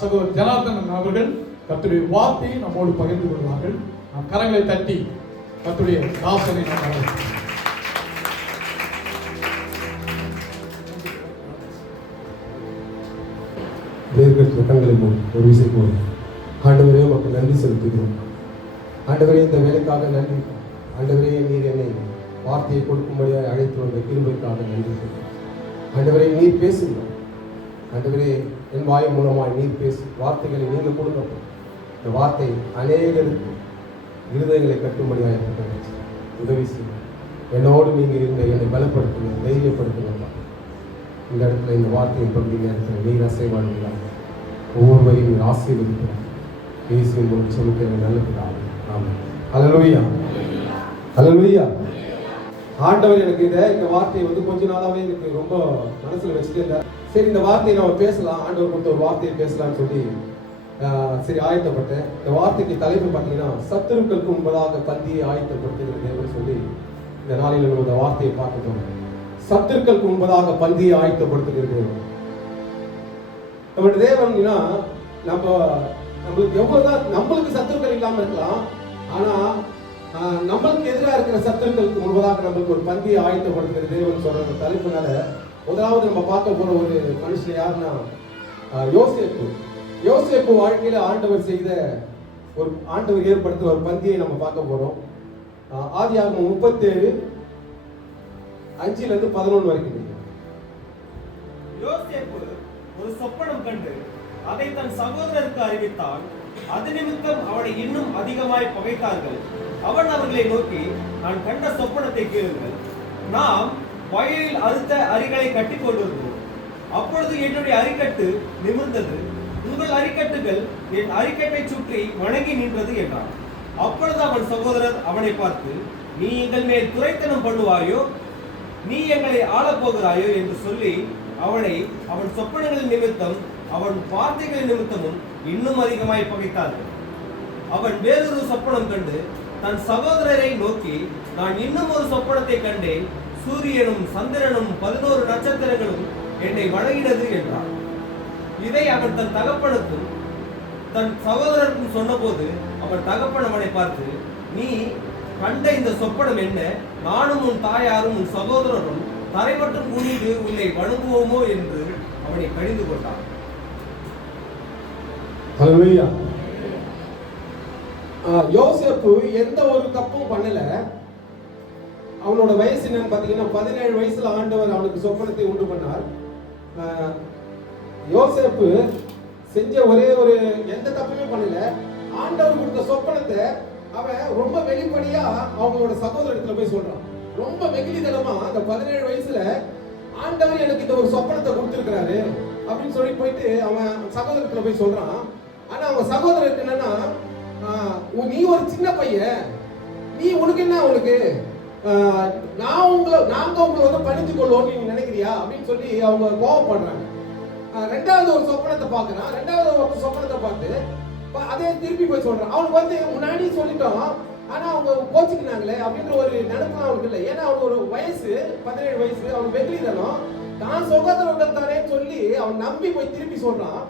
சகோதரர் ஜனார்தன் அவர்கள் கர்த்தருடைய வார்த்தையை நம்மோடு பகிர்ந்து கொள்வார்கள். நாம் கரங்களை தட்டி கர்த்தருடைய தாசனை நாம் கரங்களை ஒரு விஷயம் போது ஆண்டவரே மக்கள் நன்றி செலுத்துகிறோம். ஆண்டவரே இந்த வேலைக்காக நன்றி. ஆண்டவரே நீர் என்னை வார்த்தையை கொடுக்கும்படியாக அழைத்து வந்த கிருபைக்காக நன்றி சொல்கிறேன். ஆண்டவரே நீர் பேசுங்க. ஆண்டவரே என் வாய் மூலமாக நீர் பேசு. வார்த்தைகளை நீங்கள் கொடுக்கப்படும். இந்த வார்த்தை அநேகருக்கு இருதயங்களை கட்டும்படியாக உதவி செய்யும். என்னோடு நீங்கள் இருந்த என்னை பலப்படுத்துங்க, தைரியப்படுத்துங்க. இந்த இடத்துல இந்த வார்த்தையை பற்றி நேரத்தில் நீர் அசைவாடுகிறார். ஒவ்வொருவரையும் நீர் ஆசீர்வதிக்கிறார். பேசும் போது சொல்லுகிற நல்லதுதான். ஆமாம். அல்லேலூயா, அல்லேலூயா. ஆண்டவர் எனக்கு இந்த வார்த்தையை கொஞ்ச நாளாவே எனக்கு ரொம்ப மனசுல வச்சுட்டு இருந்தார். சரி, இந்த வார்த்தையை நம்ம பேசலாம், ஆண்டவர் கொடுத்த ஒரு வார்த்தையை பேசலாம்னு சொல்லி சரி ஆயத்தப்பட்டேன். இந்த வார்த்தைக்கு தலைப்பு பார்த்தீங்கன்னா சத்துருக்களுக்கு முன்பதாக பந்தியை ஆயத்தப்படுத்துகிறது சொல்லி இந்த நாளில் நம்ம இந்த வார்த்தையை பார்த்துட்டோம். சத்துருக்களுக்கு முன்பதாக பந்தியை ஆயத்தப்படுத்துகிறது. நம்மளுடைய தேவன்னா நம்மளுக்கு எவ்வளவுதான் நம்மளுக்கு சத்துருக்கள் இல்லாம இருக்கலாம், ஆனா நம்மளுக்கு எதிராக இருக்கிற சத்துருக்களுக்கு முன்பதாக நம்மளுக்கு ஒரு பந்தியை ஆயத்தப்படுத்துகிற தேவன் சொல்ற தலைப்புனால முதலாவது நம்ம பார்க்க போற ஒரு மனுஷன் யாருன்னா யோசேப்பு. யோசேப்பு வாழ்க்கையில ஆண்டவர் செய்த ஒரு ஆண்டவர் ஏற்படுத்துற ஒரு பந்தியை நம்ம பார்க்க போறோம். ஆதியாகமம் 37:5-11 வரைக்கும். யோசேப்பு ஒரு சொப்பனம் கண்டு அதை தன் சகோதரருக்கு அறிவித்தான். அது நிமித்தம் அவனை இன்னும் அதிகமாய் பகைத்தார்கள். அவன் அவர்களை நோக்கி, நான் கண்ட சொப்பனத்தை கேளுங்கள். நாம் வயலில் அறுத்த அரிகளை கட்டி கொண்டிருந்தோம். அப்பொழுது என்னுடைய அரிக்கட்டு நிமிர்ந்தது, உங்கள் அரிக்கட்டுகள் என் அரிக்கட்டை சுற்றி வணங்கி நின்றது என்றான். அப்பொழுது அவன் சகோதரர் அவனை பார்த்து, நீ எங்கள் மேல் துரைத்தனம் பண்ணுவாயோ, நீ எங்களை ஆளப்போகிறாயோ என்று சொல்லி அவனை அவன் சொப்பனங்களின் நிமித்தம் அவன் வார்த்தைகளின் நிமித்தமும் இன்னும் அதிகமாய் பகைத்தார்கள். அவன் வேறொரு சொப்பனம் கண்டு தன் சகோதரரை நோக்கி, நான் இன்னும் ஒரு சொப்பனத்தை கண்டேன். சூரியனும் சந்திரனும் 11 நட்சத்திரங்களும் என்னை வணங்கினது என்றான். இதை அவன் தன் தகப்பனுக்கும் தன் சகோதரருக்கும் சொன்னபோது அவன் தகப்பன் அவனை பார்த்து, நீ கண்ட இந்த சொப்பனம் என்ன? நானும் உன் தாயாரும் உன் சகோதரரும் தரை மட்டும் குனிந்து உன்னை வணங்குவோமோ என்று அவனை கடிந்து கொண்டான். ஹல்லேலூயா. யோசேப்பு எந்த ஒரு தப்பும் பண்ணல. அவனோட வயசு என்னன்னு பாத்தீங்கன்னா 17 வயசுல ஆண்டவர் அவனுக்கு சொப்பனத்தை உண்டு பண்ணார். யோசேப்பு செஞ்ச ஒரே ஒரு எந்த தப்புமே பண்ணல. ஆண்டவர் கொடுத்த சொப்பனத்தை அவன் ரொம்ப வெளிப்படையா அவங்களோட சகோதரத்துல போய் சொல்றான். ரொம்ப வெகுளிதனமா அந்த 17 வயசுல ஆண்டவர் எனக்கு இந்த ஒரு சொப்பனத்தை கொடுத்திருக்கிறாரு அப்படின்னு சொல்லி போயிட்டு அவன் சகோதரத்துல போய் சொல்றான். ஆனா அவங்க சகோதரருக்கு என்னன்னா, நீ ஒரு சின்ன பையன், நீ உனக்கு என்ன, உனக்கு நாங்க உங்களை பணிஞ்சு கொள்வோம் நீங்க நினைக்கிறியா அப்படின்னு சொல்லி அவங்க கோவப்படுறாங்க. ரெண்டாவது ஒரு சொப்பனத்தை பாக்குறான். ரெண்டாவது ஒரு சொப்பனத்தை பார்த்து அதே திருப்பி போய் சொல்றான். அவனுக்கு முன்னாடி சொல்லிட்டோம், ஆனா அவங்க கோச்சிக்கினாங்களே அப்படின்ற ஒரு நினைப்பு அவனுக்கு இல்லை. ஏன்னா அவனுக்கு ஒரு வயசு 17 வயசு, அவன் வெகுளிதனம், தான் சகோதரர்கள் தானே சொல்லி அவன் நம்பி போய் திருப்பி சொல்றான்.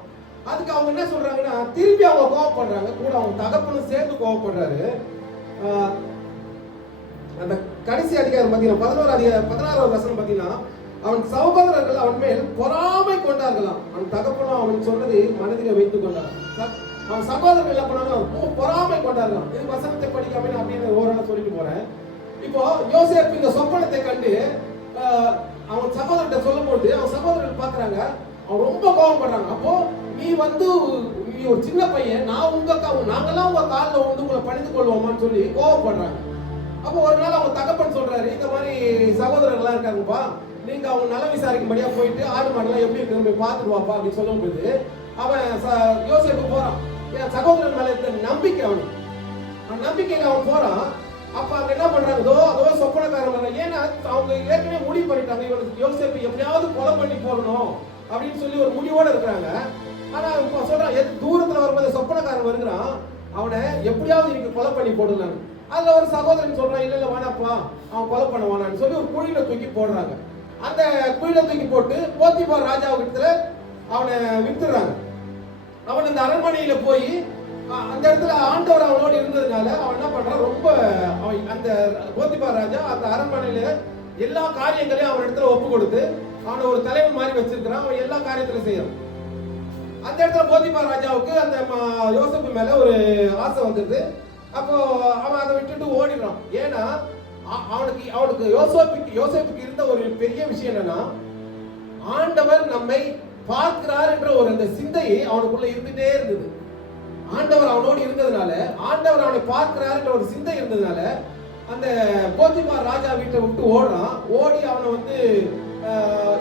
அதுக்கு அவங்க என்ன சொல்றாங்கன்னா, திருப்பி அவங்க கோவப்படுறாங்க. கூட அவங்க தகப்பனும் சேர்ந்து கோவப்படுறாரு. அந்த கடைசி அதிகாரம் பார்த்தீங்கன்னா 16வது வசனம் பார்த்தீங்கன்னா, அவன் சகோதரர்கள் அவன் மேல் பொறாமை கொண்டார்களாம். அவன் தகப்பனும் அவன் சொன்னதை மனதில் வைத்துக் கொண்டான். அவன் சகோதரர்கள் என்ன பண்ணாங்க, பொறாமை கொண்டார்களாம். இது வசனத்தை படிக்காம அப்படின்னு ஓரளவு சொல்லிட்டு போறேன். இப்போ யோசேப்பு இந்த சொப்பனத்தை கண்டு அவன் சகோதரர்கிட்ட சொல்லும் போது அவன் சகோதரர்கள் பாக்குறாங்க, அவன் ரொம்ப கோபப்படுறாங்க. அப்போ நீ ஒரு சின்ன பையன், நாங்கெல்லாம் உங்க காலில் உங்களை பணிந்து கொள்வோமான்னு சொல்லி கோபப்படுறாங்க. அப்போ ஒரு நாள் அவங்க தகப்பன் சொல்றாரு, இந்த மாதிரி சகோதரர்கள்லாம் இருக்காங்கப்பா, நீங்க அவங்க நல விசாரிக்கும்படியா போயிட்டு ஆடு மாடெல்லாம் எப்படி இருக்கு போய் பார்த்துட்டு வாப்பா அப்படின்னு சொல்லும் போது அவன் யோசேப்பு போறான். என் சகோதரன் மேல இருந்த நம்பிக்கை நம்பிக்கையில அவன் போறான். அப்ப அங்க என்ன பண்றாங்க, அதோ சொப்பனக்காரன். ஏன்னா அவங்க ஏற்கனவே முடிவு பண்ணிட்டாங்க, இவனுக்கு யோசேப்பு எப்படியாவது கொலை பண்ணி போடணும் அப்படின்னு சொல்லி ஒரு முடிவோட இருக்கிறாங்க. ஆனா இப்ப சொல்றான், தூரத்துல வரும்போது சொப்பனக்காரன் வருகிறான், அவனை எப்படியாவது இன்னைக்கு கொலை பண்ணி போடலாம். அதுல ஒரு சகோதரன் சொல்றான், இல்ல வேணாப்பா, அவன் கொலை பண்ண வேணான்னு சொல்லி ஒரு குழியில தூக்கி போடுறாங்க. அந்த குழியில தூக்கி போட்டு போத்திபார் ராஜாவுக்கு அவனை வித்துறாங்க. அவன் அந்த அரண்மனையில போய் அந்த இடத்துல ஆண்டவர் அவனோடு இருந்ததுனால அவன் என்ன பண்றான், ரொம்ப அவன் அந்த போத்திபார் ராஜா அந்த அரண்மனையில எல்லா காரியங்களையும் அவன் இடத்துல ஒப்பு கொடுத்து அவனை ஒரு தலைவன் மாதிரி வச்சிருக்கிறான். அவன் எல்லா காரியத்திலும் செய்யறான். அந்த இடத்துல போத்திபார் ராஜாவுக்கு அந்த யோசேப்பு மேல ஒரு ஆசை வந்தது. அப்போ அவன் அதை விட்டுட்டு ஓடிடுறான். ஏன்னா அவனுக்கு யோசேப்புக்கு இருந்த ஒரு பெரிய விஷயம் என்னன்னா, ஆண்டவர் நம்மை பார்க்கிறார் என்ற ஒரு அந்த சிந்தையை அவனுக்குள்ள இருந்துட்டே இருந்தது. ஆண்டவர் அவனோடு இருந்ததுனால, ஆண்டவர் அவனை பார்க்கிறார் என்ற ஒரு சிந்தை இருந்ததுனால அந்த போத்திபார் ராஜா வீட்டை விட்டு ஓடுறான். ஓடி அவனை வந்து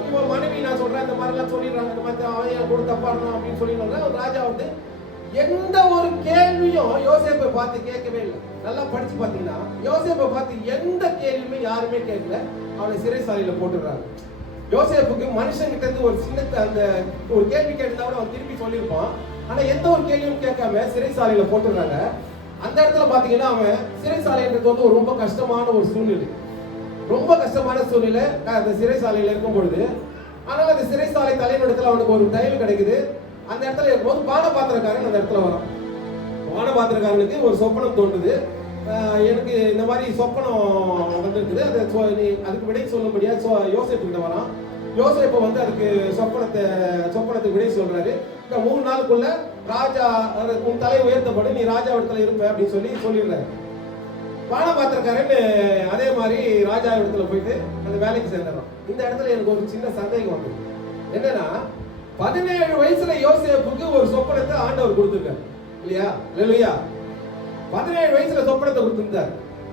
இவன் மனைவி நான் சொல்றேன் இந்த மாதிரிலாம் சொல்லிடுறாங்க, இந்த மாதிரி அவன் என் கூட தப்பா இருந்தான் அப்படின்னு சொல்லிடுறாங்க. ராஜா வந்து எந்த ஒரு கேள்வியும் யோசேப்பை பார்த்து கேட்கவே இல்லை. நல்லா படிச்சு பார்த்தீங்கன்னா யோசேப்பை பார்த்து எந்த கேள்வியுமே யாருமே கேட்கல. அவனை சிறைசாலையில போட்டுடுறாங்க. யோசேப்புக்கு மனுஷங்கிட்ட இருந்து ஒரு சின்ன அந்த ஒரு கேள்வி கேட்டா கூட அவன் திருப்பி சொல்லியிருப்பான். ஆனா எந்த ஒரு கேள்வியும் கேட்காம சிறைசாலையில போட்டுடுறாங்க. அந்த இடத்துல பாத்தீங்கன்னா அவன் சிறைசாலைன்றது வந்து ஒரு ரொம்ப கஷ்டமான ஒரு சூழ்நிலை, ரொம்ப கஷ்டமான சூழ்நிலை அந்த சிறைசாலையில இருக்கும் பொழுது. ஆனால் அந்த சிறைசாலை தலைவனிடத்துல அவனுக்கு ஒரு தயவு கிடைக்குது. அந்த இடத்துல இருக்கும்போது பானபாத்திரக்காரன் அந்த இடத்துல வரான். பானபாத்திரக்காரனுக்கு ஒரு சொப்பனம் தோன்றுது. எனக்கு இந்த மாதிரி சொப்பனம் வந்திருக்குது, அதுக்கு விடை சொல்லும்படியா யோசேப்பு கிட்ட வரான். யோசேப்பு வந்து அதுக்கு சொப்பனத்துக்கு விடை சொல்றாரு. இந்த 3 நாளுக்குள்ள ராஜா உன் தலை உயர்த்தப்படும், நீ ராஜா இடத்துல இருப்ப அப்படின்னு சொல்லிடுறாரு. பானபாத்திரக்காரன் அதே மாதிரி ராஜா இடத்துல போயிட்டு அந்த வேலைக்கு சேர்ந்துடுறான். இந்த இடத்துல எனக்கு ஒரு சின்ன சந்தேகம் வந்து என்னன்னா, 17 வயசுல யோசேப்புக்கு ஒரு சொப்பனத்தை ஆண்டவர் கொடுத்திருக்காரு இல்லையா? இல்லையா? 17 வயசுல சொப்பனத்தை கொடுத்திருந்தார்.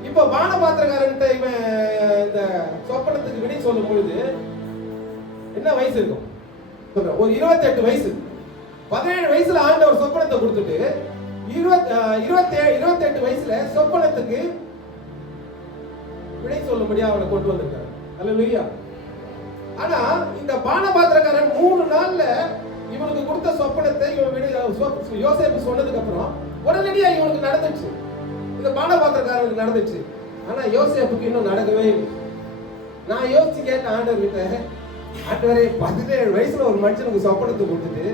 இப்ப பானபாத்திரக்காரன்ட்ட இவன் இந்த சொப்பனத்துக்கு விடை சொல்லும் பொழுது என்ன வயசு இருக்கும்? ஒரு 28 வயசு. 17 வயசுல ஆண்டவர் சொப்பனத்தை கொடுத்துட்டு 28 வயசுல சொப்பனத்துக்கு விடை சொல்லும்படியா அவனை கொண்டு வந்திருக்காரு. அல்லேலூயா. ஆனா இந்த பானபாத்திரக்காரன் 3 நாள்ல இவனுக்கு கொடுத்த சொப்பனத்தை யோசேப்பு சொன்னதுக்கு அப்புறம் உடனடியா இவனுக்கு நடந்துச்சு. இந்த பானபாத்திரக்காரனுக்கு நடந்துச்சு. ஆனா யோசேப்புக்கு இன்னும் நடக்கவே இல்லை. நான் யோசிச்சு கேட்டேன் ஆண்டவர் கிட்ட, ஆண்டவரே 17 வயசுல ஒரு மனுஷனுக்கு சொப்பனத்தை கொடுத்துட்டு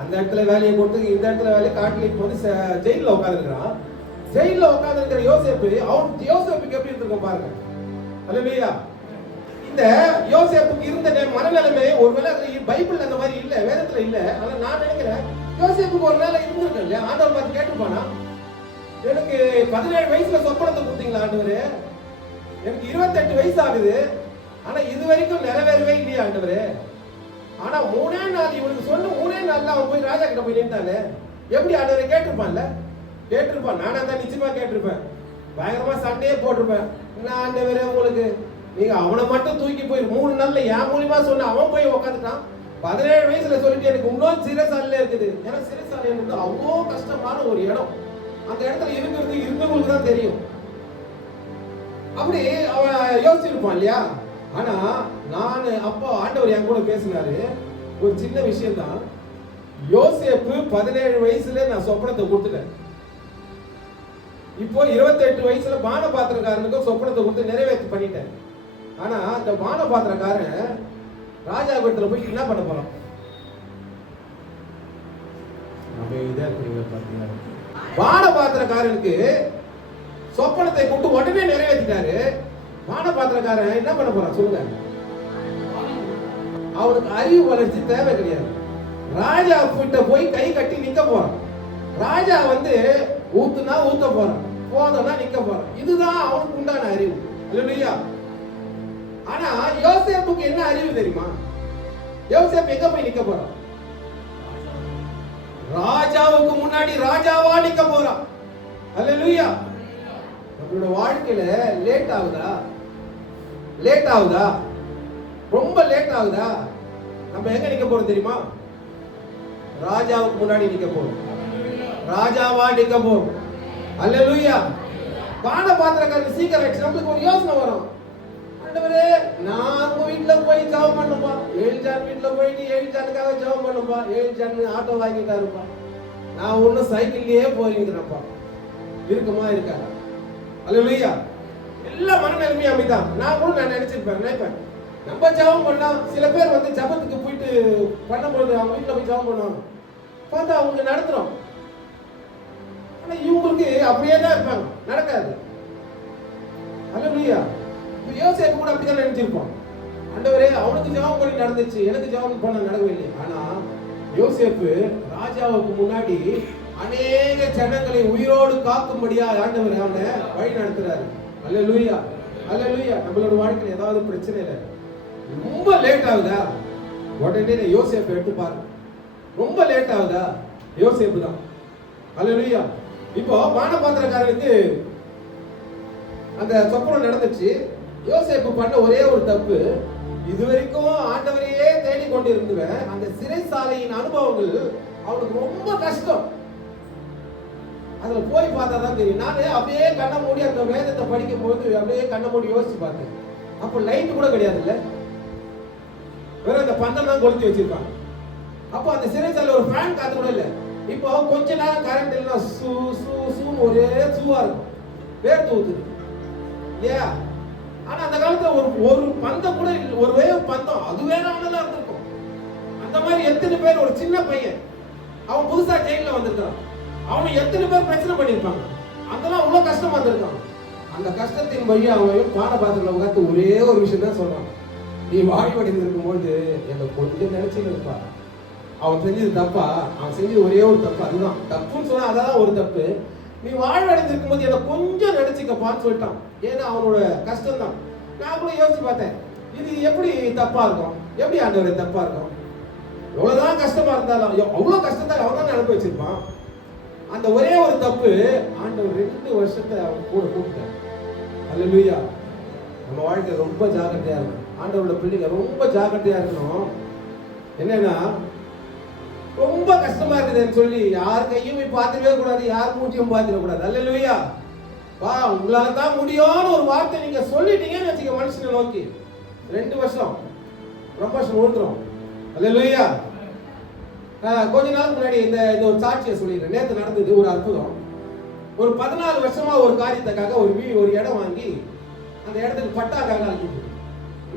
அந்த இடத்துல வேலையை கொடுத்து இந்த இடத்துல வேலையை காட்டில இப்போ வந்து ஜெயில உட்காந்துருக்கிறான். ஜெயில உட்காந்துருக்கிற யோசேப்புக்கு எப்படி இருந்திருக்கும் பாருங்க. அல்லேலூயா. இந்த யோசேப்புக்கு இருந்த மனநிலைமை ஒருவேளை பைபிள் அந்த மாதிரி இல்ல, வேதத்துல இல்ல. ஆனா நான் நினைக்கிறேன் யோசேப்புக்கு ஒரு வேலை இருந்திருக்கு இல்லையா? ஆண்டவர் பார்த்து கேட்டுப்பானா, எனக்கு 17 வயசுல சொப்பனத்தை கொடுத்தீங்களா ஆண்டவரே, எனக்கு 28 வயசு ஆகுது, ஆனா இது வரைக்கும் நிறைவேறவே இல்லையா ஆண்டவரே. ஆனா 3 நாள் இவனுக்கு சொன்ன 3 நாள்ல அவன் போய் ராஜா கிட்ட போய் நின்றானே, எப்படி ஆண்டவரை கேட்டிருப்பான்ல? கேட்டிருப்பான். நானா தான் நிச்சயமா கேட்டிருப்பேன். பயங்கரமா சண்டையே போட்டிருப்பேன். என்ன ஆண்டவரே உங்களுக்கு, நீங்க அவனை மட்டும் தூக்கி போய் 3 நாள்ல என் மூலியமா சொன்ன அவன் போய் உட்காந்துட்டான். 17 வயசுல சொல்லிட்டு எனக்கு இன்னும் சிறைசாலையில இருக்குது. ஏன்னா சிறைசாலை வந்து அவ்வளோ கஷ்டமான ஒரு இடம். அந்த இடத்துல இருந்தவங்களுக்கு தான் தெரியும். அப்படி அவன் யோசிச்சிருப்பான் இல்லையா? ஆனா நான் அப்போ ஆண்டவர் என் கூட பேசினாரு. ஒரு சின்ன விஷயம் தான். யோசேப்பு 17 வயசுல நான் சொப்பனத்தை கொடுத்துட்டேன். இப்போ 28 வயசுல பானபாத்திரக்காரனுக்கும் சொப்பனத்தை கொடுத்து நிறைவேற்றி பண்ணிட்டேன். ஆனா அந்த பானபாத்திரக்காரன் ராஜா வீட்டுல போய் என்ன பண்ண போறான்? பானபாத்திரக்காரனுக்கு சொப்பனத்தை கொண்டு உடனே நிறைவேற்றிட்டாரு. பானபாத்திரக்காரன் என்ன பண்ண போறான் சொல்லுங்க? அவனுக்கு அறிவு வளர்ச்சி தேவை கிடையாது. ராஜா கிட்ட போய் கை கட்டி நிக்க போறான். ராஜா வந்து ஊத்துனா ஊத்த போறான், போதனா நிக்க போறான். இதுதான் அவனுக்கு உண்டான அறிவு. அல்லேலூயா. ஆனா யோசேப்புக்கு என்ன அறிவு தெரியுமா? யோசேப்பு எங்க போய் நிக்க போறான்? ராஜாவுக்கு முன்னாடி ராஜாவா நிக்க போறான். அல்லேலூயா. நம்மளோட வாழ்க்கையில லேட் ஆகுதா? ரொம்ப லேட் ஆகுதா? நம்ம எங்க நிக்க போறோம் தெரியுமா? ராஜாவுக்கு முன்னாடி நிக்க போறோம். ராஜாவா நிக்க போறோம். அல்லேலூயா. பானபாத்திரக்காரன் சீக்கிரம் நம்மளுக்கு ஒரு யோசனை வரும். ஆண்டவரே, நான் உங்க வீட்டுல போய் ஜெபம் பண்ணுப்பா. ஏழ்ஜான் வீட்டுல போயிட்டு ஏழ்ஜானுக்காக ஜெபம் பண்ணுப்பா. ஏழ்ஜான் ஆட்டோ வாங்கிட்டாருப்பா. நான் ஒன்னும் சைக்கிள்லயே போயிருக்கிறேன்ப்பா. இருக்குமா இருக்காதா? அல்லேலூயா. எல்லா மனநிலைமையும் அப்படிதான். நான் கூட நினைப்பேன் நம்ம ஜெபம் பண்ணா சில பேர் வந்து ஜெபத்துக்கு போயிட்டு பண்ணும்போது அவங்க வீட்டுல போய் ஜெபம் பண்ணுவாங்க. பார்த்தா அவங்க நடத்துறோம். ஆனா இவங்களுக்கு அப்படியே தான் இருப்பாங்க, நடக்காது. அல்லேலூயா. இப்ப யோசேப்பு கூட அப்படிதான் நினைச்சிருப்போம். ஆண்டவரே அவனுக்கு ஜெபம் பண்ணி நடந்துச்சு, எனக்கு ஜெபம் பண்ண நடக்கவே இல்லை. ஆனா யோசேப்பு ராஜாவுக்கு முன்னாடி அநேக ஜனங்களை உயிரோடு காக்கும்படியா ஆண்டவர் அவனை வழி நடத்துறாரு. அல்லேலூயா, அல்லேலூயா. நம்மளோட வாழ்க்கையில் ஏதாவது பிரச்சனை இல்லை, ரொம்ப லேட் ஆகுதா, உடனே யோசேப்பு எடுத்து பாருங்க. ரொம்ப லேட் ஆகுதா, யோசேப்பு தான். அல்லேலூயா. இப்போ பானபாத்திரக்காரனுக்கு அந்த சொப்பனம் நடந்துச்சு. யோசேப்பு பண்ண ஒரே ஒரு தப்பு, இதுவரைக்கும் ஆண்டவரையே தேடி கொண்டு இருந்துவேன். அந்த சிறைசாலையின் அனுபவங்கள் அவனுக்கு ரொம்ப கஷ்டம். அதுல போய் பார்த்தா தான் தெரியும். நானு அப்படியே கண்ணை மூடி அந்த வேதத்தை படிக்கும் போது அப்படியே கண்ணை மூடி யோசிச்சு பார்த்தேன். அப்போ லைட் கூட கிடையாது, இல்ல வெறும் அந்த பந்தம் தான் கொளுத்தி வச்சிருப்பாங்க. அப்போ அந்த சிறைச்சாலையில ஒரு ஃபேன் காத்து கூட இல்லை. இப்போ கொஞ்ச நேரம் கரண்ட் இல்லைன்னா சூ சூ சூன்னு ஒரே சூவா இருக்கும், வேர்த்து ஊத்துது இல்லையா? ஆனா அந்த காலத்துல ஒரு பந்தம் கூட ஒரு வேவ் பந்தம் அது வேணாம்னு தான் இருந்திருக்கும். அந்த மாதிரி எத்தனை பேர், ஒரு சின்ன பையன் அவன் புதுசா ஜெயில வந்திருக்கான், அவனை எத்தனை பேர் பிரச்சனை பண்ணிருப்பாங்க. அதெல்லாம் அவ்வளவு கஷ்டமா இருந்திருக்கான். அந்த கஷ்டத்தின் வழி அவன் பானபாத்திரத்துல உட்காந்து ஒரே ஒரு விஷயம் தான் சொல்றான், நீ வாழ்வடைந்து இருக்கும்போது என்னை கொஞ்சம் நினைச்சு இருப்பா. அவன் செஞ்சது தப்பா, அவன் செஞ்சது ஒரே ஒரு தப்பு, அதுதான் தப்புன்னு சொன்னா அதான் ஒரு தப்பு. நீ வாழ்வடைந்திருக்கும் போது என்னை கொஞ்சம் நினைச்சுக்கப்பான்னு சொல்லிட்டான். ஏன்னா அவனோட கஷ்டம் தான். நான் கூட யோசிச்சு பார்த்தேன், இது எப்படி தப்பா இருக்கும், எப்படி ஆண்டவரே தப்பா இருக்கும்? எவ்வளவுதான் கஷ்டமா இருந்தாலும் அவ்வளவு கஷ்டத்தை அவன் தான் அனுப்பி வச்சிருப்பான். அந்த ஒரே ஒரு தப்பு ஆண்டவர் 2 வருஷத்தை அவன் கூட கூப்பிட்டான். அல்லேலூயா. நம்ம வாழ்க்கை ரொம்ப ஜாக்கிரதையா இருக்கணும். ஆண்டவரோட பிள்ளைங்க ரொம்ப ஜாக்கிரதையா இருக்கணும். என்னன்னா ரொம்ப கஷ்டமா இருக்குதுன்னு சொல்லி யார் கையும் போய் பார்த்துடவே கூடாது, யார் மூச்சியும் பார்த்துடக்கூடாது. அல்லேலூயா. வா உங்களால தான் முடியும்னு ஒரு வார்த்தை நீங்க சொல்லிட்டீங்கன்னு வச்சுக்க, மனுஷனை நோக்கி 2 வருஷம் ப்ரொமோஷன் விழுந்துரும். அல்லேலூயா. கொஞ்ச நாளுக்கு முன்னாடி இந்த ஒரு சாட்சியை சொல்லிடுறேன். நேற்று நடந்தது ஒரு அற்புதம். ஒரு 14 வருஷமா ஒரு காரியத்துக்காக ஒரு இடம் வாங்கி அந்த இடத்துக்கு பட்டாக்காக அழைச்சிட்டு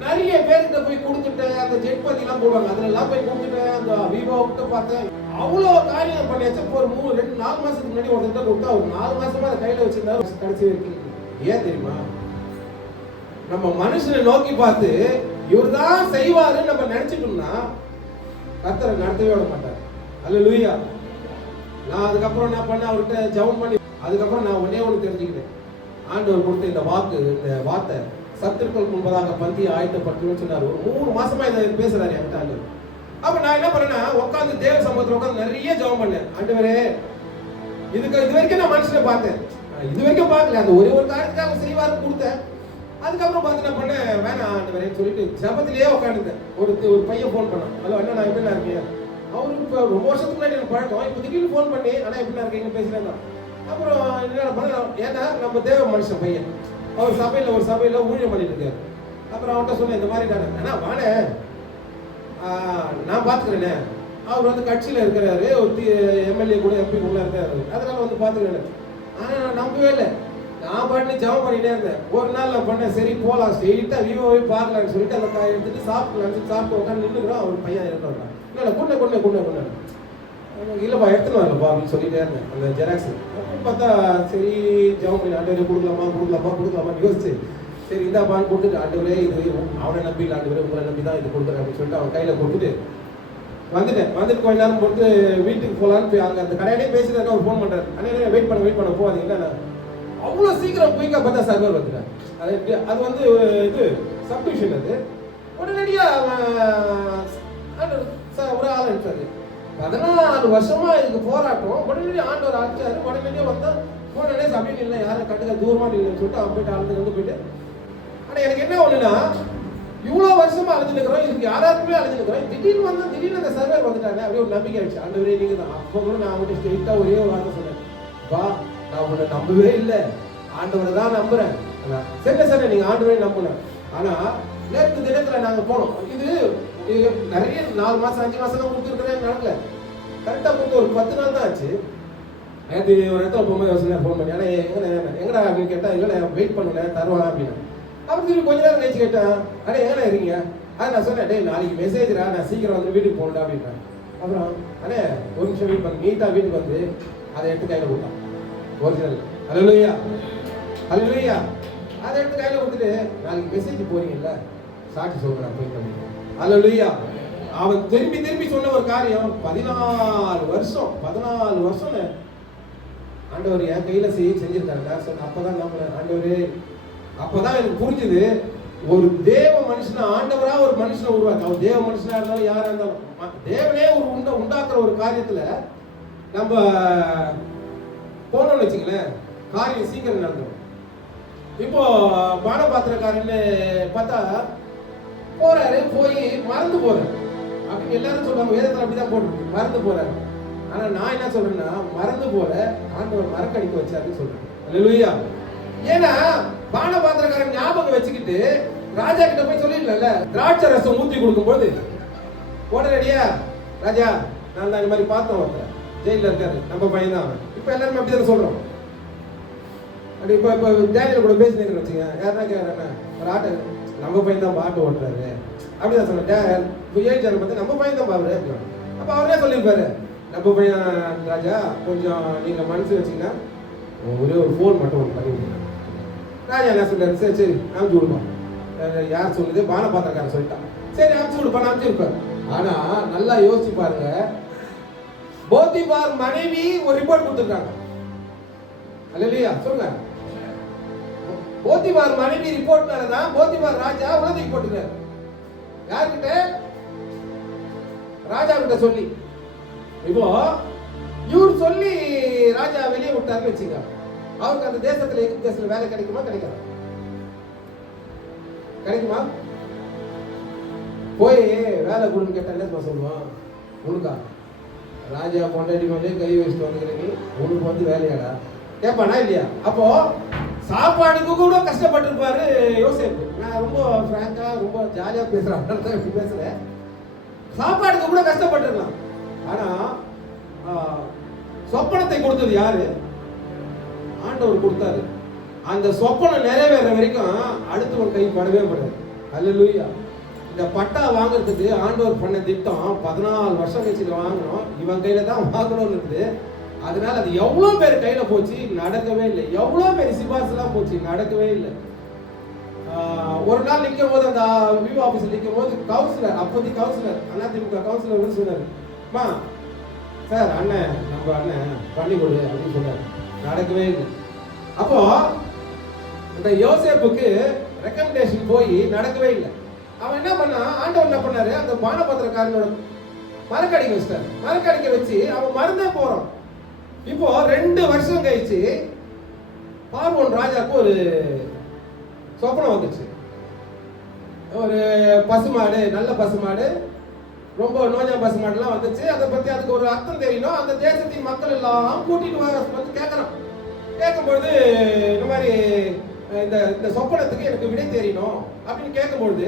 நிறைய பேர்கிட்ட போய் கொடுத்துட்டேன். அந்த ஜெட் பத்தி எல்லாம் போடுவாங்க, அதுல எல்லாம் போய் கொடுத்துட்டேன். அந்த விவோ கிட்ட பார்த்தேன், அவ்வளவு காரியம் பண்ணியாச்சு. ஒரு 4 மாசத்துக்கு முன்னாடி ஒருத்தர் கொடுத்தா ஒரு 4 மாசமா அதை கையில வச்சிருந்தா கடைசி வரைக்கும். ஏன் தெரியுமா? நம்ம மனுஷனை நோக்கி பார்த்து இவர்தான் செய்வாருன்னு நம்ம நினைச்சிட்டோம்னா கர்த்தரை நடத்தவே விட மாட்டார். அல்லேலூயா. நான் அதுக்கப்புறம் என்ன பண்ண, அவர்கிட்ட ஜெபம் பண்ணி அதுக்கப்புறம் நான் ஒன்னே ஒன்று தெரிஞ்சுக்கிட்டேன். ஆண்டவர் கொடுத்த இந்த வார்த்தை சத்துருக்கள் முன்பதாக பந்தி ஆயத்தப்பட்டுன்னு சொன்னார். ஒரு 3 மாசமா இதை பேசுறாரு என்கிட்ட. அப்ப நான் என்ன பண்ணேன்னா உட்காந்து தேவ சமூகத்துல உட்காந்து நிறைய ஜெபம் பண்ணேன். ஆண்டவரே இது வரைக்கும் நான் மனுஷனை பார்த்தேன், இது வரைக்கும் பார்க்கல. அந்த ஒரு காரியத்துக்காக செய்வாருன்னு கொடுத்தேன். அதுக்கப்புறம் பார்த்து என்ன பண்ணேன், வேணாம் ஆண்டவரேன்னு சொல்லிட்டு ஜபத்திலேயே உட்காந்துட்டேன். ஒரு பையன் ஃபோன் பண்ணான், ஹலோ அண்ணா நான் எப்படின்னா இருக்கேன். அவருக்கு இப்போ ரொம்ப வருஷத்துக்கு முன்னாடி எனக்கு பழக்கம். இப்போ திடீர்னு ஃபோன் பண்ணி அண்ணா எப்படின்னா இருக்கீங்க பேசுறேன் தான். அப்புறம் என்ன பண்ண, ஏன்னா நம்ம தேவ மனுஷன் பையன், அவர் ஒரு சபையில ஊழியம் பண்ணிட்டு இருக்காரு. அப்புறம் அவன்கிட்ட சொன்னேன், இந்த மாதிரி நான் அண்ணா வானே நான் பார்த்துக்கிறேனே. அவர் வந்து கட்சியில் இருக்கிறாரு, ஒரு எம்எல்ஏ கூட எம்பி கூட இருக்காரு, அதனால வந்து பார்த்துக்கிறேன். ஆனால் நான் நம்பவே இல்லை. நான் பாட்டு ஜெபம் பண்ணிட்டே இருந்தேன். ஒரு நாள் நான் பண்ணேன், சரி போகலாம் ஸ்ட்ரெயிட்டாக விவோவே பார்க்கலான்னு சொல்லிட்டு அந்த காய் எடுத்துட்டு சாப்பிட்டு உட்காந்து நின்றுக்கிறோம். அவர் பையன் இருக்கிறான். இல்லை கொண்டு இல்லைப்பா எடுத்துன்னு வரலப்பா அப்படின்னு சொல்லிட்டே இருந்தேன் அந்த ஜெராக்ஸ். அப்படின்னு பார்த்தா சரி ஜெபம் பண்ணி ஆண்டவரே கொடுக்கலாமான்னு யோசிச்சு சரி இந்தாப்பான்னு கொடுத்துட்டு, ஆண்டவரே இது அவனை நம்பி இல்லை, ஆண்டவரே உங்களை நம்பி தான் இது கொடுக்குறேன் அப்படின்னு சொல்லிட்டு அவன் கையில் கொடுத்துட்டு வந்துட்டு கொஞ்ச நேரம் பொறுத்து வீட்டுக்கு போகலான்னு போய் அங்கே அந்த கடையிலே பேசிட்டு அவர் ஃபோன் பண்ணுறாரு. அண்ணே வெயிட் பண்ண போகாதீங்கன்னா அவ்வளோ சீக்கிரம் குயிக்காக பார்த்தா சர்வர் வந்துட்டார். அது வந்து இது சப்டிவிஷன். அது உடனடியாக ஒரு ஆள் அனுப்பிச்சாரு. 14 வருஷமா இதுக்கு போராட்டம். உடனடியாக ஆண்டவர் அனுப்பிச்சாரு. உடனடியாக வந்தா உடனே சபையில் இல்லை, யாரும் கட்டுக்க தூரமாக இல்லைன்னு சொல்லிட்டு அவன் போயிட்டு ஆளுந்து போயிட்டு. ஆனால் எனக்கு என்ன ஒண்ணுன்னா, இவ்வளோ வருஷமா அழிஞ்சுருக்கிறோம், இதுக்கு யாராருக்குமே அழிஞ்சுருக்கிறோம். திடீர்னு அந்த சர்வர் வந்துட்டாங்க. அப்படியே ஒரு நம்பிக்கை ஆயிடுச்சு. ஆண்டவரே நீங்க தான். அப்போ கூட நான் அவங்ககிட்ட ஸ்ட்ரெயிட்டாக ஒரே ஒரு வார்த்தை சொன்னேன், வா நான் உன்னை நம்பவே இல்லை, ஆண்டவரை தான் நம்புறேன். சரி நீங்க ஆண்டவரை நம்புனேன். ஆனா நேற்று தினத்துல நாங்க போனோம். இது நிறைய 4 மாசம் 5 மாசம் தான் கொடுத்துருக்கிறேன், நடக்கல. கரெக்டா கொடுத்து ஒரு 10 நாள் தான் ஆச்சு. நேற்று ஒரு இடத்துல போகும்போது ஃபோன் பண்ணி, ஏன்னா எங்கடா அப்படின்னு கேட்டா, இல்லை வெயிட் பண்ணுனேன் தருவான் அப்படின்னு. அப்புறம் திரும்பி கொஞ்ச நேரம் கழிச்சு கேட்டேன், அடே எங்கடா இருக்கீங்க? அது நான் சொன்னேன், டே நாளைக்கு மெசேஜ்ரா, நான் சீக்கிரம் வந்து வீட்டுக்கு போகணும்டா அப்படின்னா. அப்புறம் அண்ணே ஒரு நிமிஷம் வெயிட் பண்ணு, நீட்டா வீட்டுக்கு வந்து அதை எடுத்து கையில கொடுத்தான். ஒரிஜினல். ஹல்லேலூயா, ஹல்லேலூயா. அதை எடுத்து கையில கொடுத்துட்டு நாளைக்கு மெசேஜ் போறீங்கல்ல, சாட்சி சொல்றேன் போய். ஹல்லேலூயா. அவன் திரும்பி திரும்பி சொன்ன ஒரு காரியம் 14 வருஷம் ஆண்டவர் என் கையில செஞ்சிருக்காரு. அப்பதான் நம்புறேன் ஆண்டவரே. அப்பதான் எனக்கு புரிஞ்சுது, ஒரு தேவ மனுஷனா ஆண்டவரா ஒரு மனுஷனை உருவாக்க, அவர் தேவ மனுஷனா இருந்தாலும் யாரா இருந்தாலும் தேவனே ஒரு உண்டாக்குற ஒரு காரியத்துல நம்ம போனோம்னு வச்சுங்களேன், காரியம் சீக்கிரம் நடந்துடும். இப்போ பானபாத்திரக்காரன்னு பார்த்தா போறாரு, போய் மறந்து போறாரு அப்படின்னு எல்லாரும் சொல்லுவாங்க. வேதத்துல அப்படிதான் போட்டுருக்கு, மறந்து போறாரு. ஆனா நான் என்ன சொல்றேன்னா, மறந்து போற ஆண்டவர் மறக்கடிக்க வச்சாருன்னு சொல்றேன். அல்லேலூயா. ஏன்னா பானபாத்திரக்காரன் ஞாபகம் வச்சுக்கிட்டு ராஜா கிட்ட போய் சொல்லிடல, திராட்சை ரசம் ஊத்தி கொடுக்கும்போது உடனடியா ராஜா நான் தான் இந்த மாதிரி பார்த்தோம், ஒருத்தர் ஜெயில இருக்காரு, நம்ம பையன் தான் அவன். இப்ப எல்லாருமே அப்படிதான் சொல்றோம். அப்படி இப்ப டேனியல் கூட பேசினேன்னு வச்சுங்க, யாருன்னா கேட்கறேன், ஒரு ஆட்டோ நம்ம பையன் தான் பாட்டு ஓட்டுறாரு அப்படிதான் சொன்னேன். ஏஜாரு பார்த்து நம்ம பையன் தான் பாரு. அப்ப அவரே சொல்லியிருப்பாரு, நம்ம பையன் ராஜா கொஞ்சம் நீங்க மனசு வச்சீங்கன்னா ஒரே ஒரு ஃபோன் மட்டும் ஒன்று பண்ணி விடுங்க. ராஜா என்ன சொல்றாரு, சரி சரி அனுப்பிச்சு விடுமா. யார் சொல்லுது, பானபாத்திரக்காரன் சொல்லிட்டான். சரி அனுப்பிச்சு விடுப்பா, அனுப்பிச்சு இருப்பார். ஆனா நல்லா யோசிச்சு பாருங்க, போத்திபார் மனைவி ஒரு ரிப்போர்ட் கொடுத்துருக்காங்க. அல்லேலூயா சொல்லுங்க. போத்திபார் மனைவி ரிப்போர்ட்னாலதான் போத்திபார் ராஜா உலகத்துக்கு போட்டுக்கிறார். யார்கிட்ட? ராஜா கிட்ட சொல்லி. இப்போ இவர் சொல்லி ராஜா வெளியே விட்டாருன்னு வச்சுங்க, அவருக்கு அந்த தேசத்துல எகிப்து தேசத்துல வேலை கிடைக்குமா கிடைக்காது? கிடைக்குமா? போய் வேலை கொடுன்னு கேட்டா என்ன சொல்லுவான்? உனக்கா ராஜா பொண்டாட்டி மேலே கை வச்சுட்டு வந்துக்கிறீங்க, உனக்கு வந்து வேலையாடா கேட்பானா இல்லையா? அப்போ சாப்பாடுக்கு கூட கஷ்டப்பட்டிருப்பாரு யோசேப்பு. நான் ரொம்ப பிராங்கா ரொம்ப ஜாலியா பேசுறேன், பேசுறேன். சாப்பாடுக்கு கூட கஷ்டப்பட்டிருக்கலாம். ஆனா சொப்பனத்தை கொடுத்தது யாரு? ஆண்டவர் கொடுத்தாரு. அந்த சொப்பனம் நிறைவேற வரைக்கும் அடுத்தவன் கை படவே படாது. அல்லேலூயா. இந்த பட்டா வாங்குறதுக்கு ஆண்டவர் பண்ண திட்டம் 14 வருஷம் கழிச்சு வாங்கணும், இவன் கையில தான் வாங்கணும்னு இருக்குது. அதனால அது எவ்வளவு பேர் கையில போச்சு, நடக்கவே இல்லை. எவ்வளவு பேர் சிபாரிசு எல்லாம் போச்சு, நடக்கவே இல்லை. ஒரு நாள் நிற்கும் போது அந்த விவோ ஆபீஸ்ல நிற்கும் போது கவுன்சிலர், அப்போதைக்கு கவுன்சிலர், அதிமுக கவுன்சிலர் வந்து சொன்னாரு, அம்மா சார் அண்ணன் நம்ம அண்ணன் பண்ணி கொடு அப்படின்னு சொன்னாரு. நடக்கவே இல்லை. அப்போ இந்த யோசேப்புக்கு ரெக்கமெண்டேஷன் போய் நடக்கவே இல்லை. அவன் என்ன பண்ணா, ஆண்டவர் என்ன பண்ணாரு, அந்த பானபாத்திரக்காரனோட மரக்கடிக்க வச்சிட்டாரு. மரக்கடிக்க வச்சு அவன் மறந்தே போறான். இப்போ 2 வருஷம் கழிச்சு பார்வோன் ராஜாவுக்கு ஒரு சொப்பனம் வந்துச்சு. ஒரு பசுமாடு, நல்ல பசுமாடு, ரொம்ப நோஞ்சா பசுமாடுலாம் வந்துச்சு. அதை பத்தி அதுக்கு ஒரு அர்த்தம் தெரியணும். அந்த தேசத்தின் மக்கள் எல்லாம் கூட்டிட்டு வந்து கேட்கறான். கேட்கும்பொழுது இந்த மாதிரி இந்த சொப்பனத்துக்கு எனக்கு விடை தெரியணும் அப்படின்னு கேட்கும்பொழுது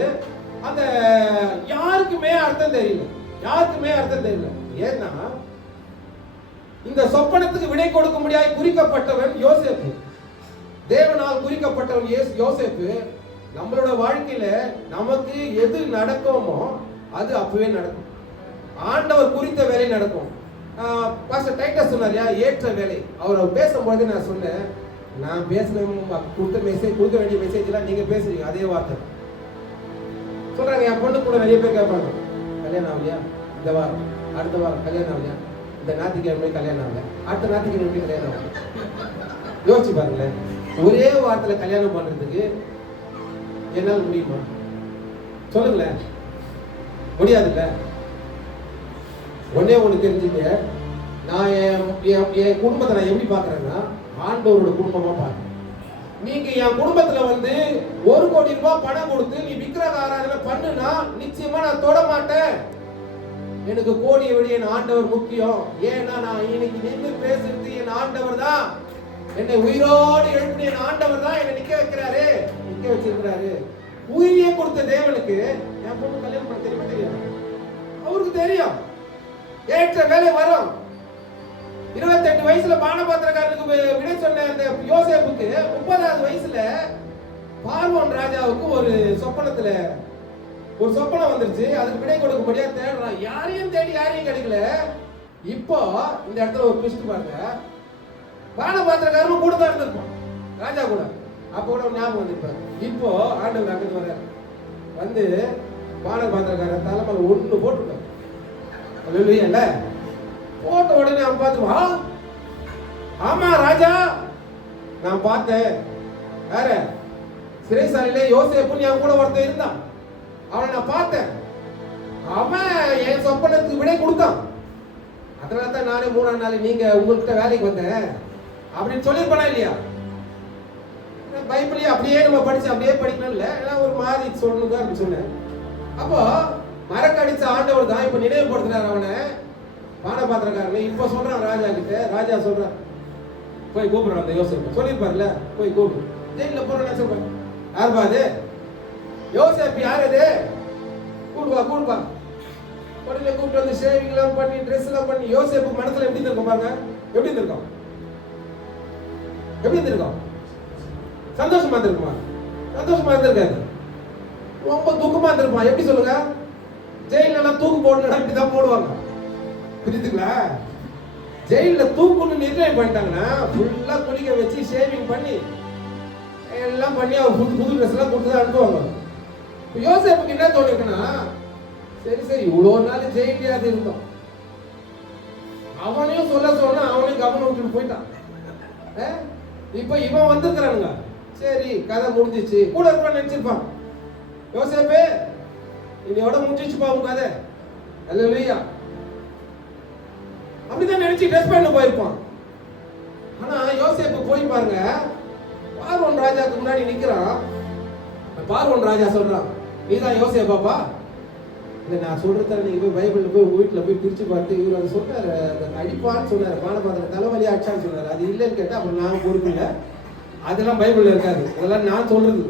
அந்த யாருக்குமே அர்த்தம் தெரியல, யாருக்குமே அர்த்தம் தெரியல. ஏன்னா இந்த சொப்பனத்துக்கு விடை கொடுக்க முடியாது குறிக்கப்பட்டவன் யோசேப்பு, தேவனால் குறிக்கப்பட்டவன் யோசேப்பு. நம்மளோட வாழ்க்கையில நமக்கு எது நடக்குமோ அது அப்பவே நடக்கும். ஆண்டவர் குறித்த வேலை நடக்கும். பாஸ்டர் டைட்டஸ் சொன்னாரியா, ஏற்ற வேலை. அவர் பேசும்போது நான் சொன்னேன், நான் பேசின கொடுக்க வேண்டிய மெசேஜ் எல்லாம் நீங்க பேசுறீங்க அதே வார்த்தை சொல்றாங்க. என் பொண்ணு கூட நிறைய பேர் கேட்பாங்க, கல்யாணம் ஆகலையா, இந்த வாரம் அடுத்த வாரம் கல்யாணம் ஆகலையா, இந்த ஞாயிற்றுக்கிழமை கல்யாணம் ஆகல, அடுத்த ஞாயிற்றுக்கிழமை கல்யாணம் ஆகல. யோசிச்சு பாருங்களேன், ஒரே வாரத்துல கல்யாணம் பண்றதுக்கு என்னால் முடியுமா? சொல்லுங்களேன், முடியாதுல்ல. ஒன்னே ஒண்ணு தெரிஞ்சுக்க, நான் என் குடும்பத்தை நான் எப்படி பாக்குறேன்னா ஆண்டவரோட குடும்பமா பாக்குறேன். நீங்க என் குடும்பத்துல வந்து 1 கோடி ரூபாய் பணம் கொடுத்து நீ விக்கிரக ஆராதனை பண்ணுனா நிச்சயமா நான் தொட மாட்டேன். எனக்கு கோடியை விட என் ஆண்டவர் முக்கியம். ஏன்னா நான் இன்னைக்கு நின்று பேசுறது என் ஆண்டவர் தான். என்னை உயிரோடு எழுப்பின என் ஆண்டவர் தான் என்னை நிக்க வைக்கிறாரு, நிக்க வச்சிருக்கிறாரு. உயிரியே கொடுத்த தேவனுக்கு என் பொண்ணு கல்யாணம் பண்ண தெரியுமா தெரியாது? அவருக்கு தெரியும். ஏற்ற வேலை வரும். 28 வயசுல பானபாத்திரக்காரனுக்கு விடை சொன்ன அந்த யோசேப்புக்கு 30வது வயசுல பார்வோன் ராஜாவுக்கு ஒரு சொப்பனத்துல ஒரு சொப்பனம் வந்துருச்சு, அதுக்கு விடை கொடுக்கும்படியா தேடுறான். யாரையும் தேடி யாரையும் கிடைக்கல. இப்போ இந்த இடத்துல ஒரு ட்விஸ்ட் பாருங்க. பானபாத்திரக்காரனும் கூட தான் இருந்திருப்பான் ராஜா கூட. அப்போ கூட ஞாபகம் வந்திருப்பாரு. இப்போ ஆண்டவர் அங்கிட்டு வர வந்து பானபாத்திரக்காரன் தலைமையில ஒண்ணு போட்டுருக்காரு. இல்ல போட்ட உடனே அவன் பார்த்துவா, ஆமா ராஜா நான் பார்த்தேன். வேற சிறைசாலையில யோசேப்பு என் கூட ஒருத்தன் இருந்தான், அவனை நான் பார்த்தேன். அவன் என் சொப்பனத்துக்கு விடை கொடுத்தான். அதனால தான் நானே 3ஆம் நாள் நீங்க உங்கள்கிட்ட வேலைக்கு வந்தேன் அப்படின்னு சொல்லியிருப்பானா இல்லையா? பைபிளையே அப்படியே நம்ம படிச்சு அப்படியே படிக்கணும் இல்ல, ஒரு மாதிரி சொல்லணும் தான் அப்படி சொன்னேன். அப்போ மரக்கடிச்ச ஆண்டவர் தான் இப்ப நினைவுபடுத்துறாரு அவனை, பானபாத்திரக்காரனை. இப்ப சொல்றான் ராஜா கிட்ட. ராஜா சொல்றான், போய் கூப்பிடுறான் அந்த யோசேப்பு. சொல்லியிருப்பார்ல, போய் கூப்பிடு. ஜெயில போறேன்னு சொல்றேன். யாருப்பா அது? யோசேப்பு யார் அது? கூடுவா கூடுவா. உடனே கூப்பிட்டு வந்து ஷேவிங் எல்லாம் பண்ணி ட்ரெஸ் எல்லாம் பண்ணி. யோசேப்பு மனசுல எப்படி இருக்கும் பாருங்க, எப்படி இருக்கும்? எப்படி இருக்கும்? சந்தோஷமா இருந்திருக்குமா? சந்தோஷமா இருந்திருக்காது, ரொம்ப துக்கமா இருந்திருப்பான். எப்படி சொல்லுங்க? ஜெயில எல்லாம் தூக்கு போடணும் இப்படிதான் போடுவாங்க, புரியுதுங்களா? ஜெயில தூக்குன்னு நிர்ணயம் பண்ணிட்டாங்கன்னா ஃபுல்லா குளிக்க வச்சு ஷேவிங் பண்ணி எல்லாம் பண்ணி அவர் புது புது ட்ரெஸ் எல்லாம் கொடுத்து தான் அனுப்புவாங்க. யோசேப்புக்கு என்ன தோணுக்குன்னா, சரி சரி இவ்வளோ நாள் ஜெயிலியாது இருந்தோம், அவனையும் சொல்ல சொன்னா அவனையும் கவனம் விட்டுட்டு போயிட்டான். இப்ப இவன் வந்துருக்கிறானுங்க, சரி கதை முடிஞ்சிச்சு. கூட இருப்பான் நினைச்சிருப்பான், யோசேப்பே இன்னையோட முடிஞ்சிச்சுப்பா உங்க கதை, அல்லேலூயா அப்படிதான் நினைச்சு ட்ரெஸ் பண்ண போயிருப்பான். ஆனா யோசேப்பு போய் பாருங்க, பார்வோன் ராஜாக்கு முன்னாடி நிக்கிறான். பார்வோன் ராஜா சொல்றான், நீதான் யோசேப்பாப்பா? இல்ல நான் சொல்றத நீங்க போய் பைபிள்ல போய் உங்க வீட்டுல போய் பிரிச்சு பார்த்து இவர் அதை சொன்னாரு, அடிப்பான்னு சொன்னாரு, பானபாத்திரம் தலைவலி ஆச்சான்னு சொன்னாரு. அது இல்லைன்னு கேட்டா அப்புறம் நான் பொறுப்புங்க, அதெல்லாம் பைபிள்ல இருக்காது, அதெல்லாம் நான் சொல்றது.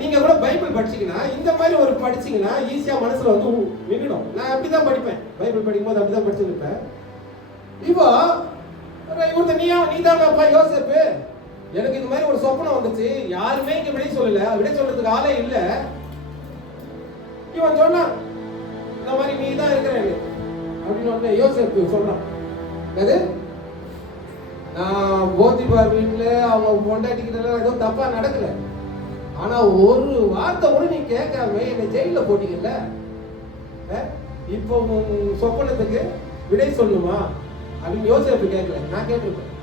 நீங்க கூட பைபிள் படிச்சீங்கன்னா இந்த மாதிரி ஒரு படிச்சீங்கன்னா ஈஸியா மனசுல வந்து நின்றுடும். நான் அப்படிதான் படிப்பேன், பைபிள் படிக்கும் போது அப்படிதான் படிச்சிருப்பேன். இப்போ நீதான்ப்பா யோசேப்பு, எனக்கு இந்த மாதிரி ஒரு சொப்பனம் வந்துச்சு, யாருமே இங்க விடை சொல்லல, விடை சொல்றதுக்கு ஆளே இல்ல. இவன் சொன்னான், இந்த மாதிரி நீ தான் இருக்கிற அப்படின்னு யோசேப்பு சொல்றான். அது நான் போத்திபார் வீட்டுல அவங்க பொண்டாட்டிக்கிட்ட ஏதோ தப்பா நடக்கல, ஆனா ஒரு வார்த்தை கூட நீ கேட்காம என்னை ஜெயில போட்டீங்கல்ல, இப்போ சொப்பனத்துக்கு விடை சொல்லுமா அப்படின்னு யோசேப்பு கேட்கல. நான் கேட்டிருப்பேன்,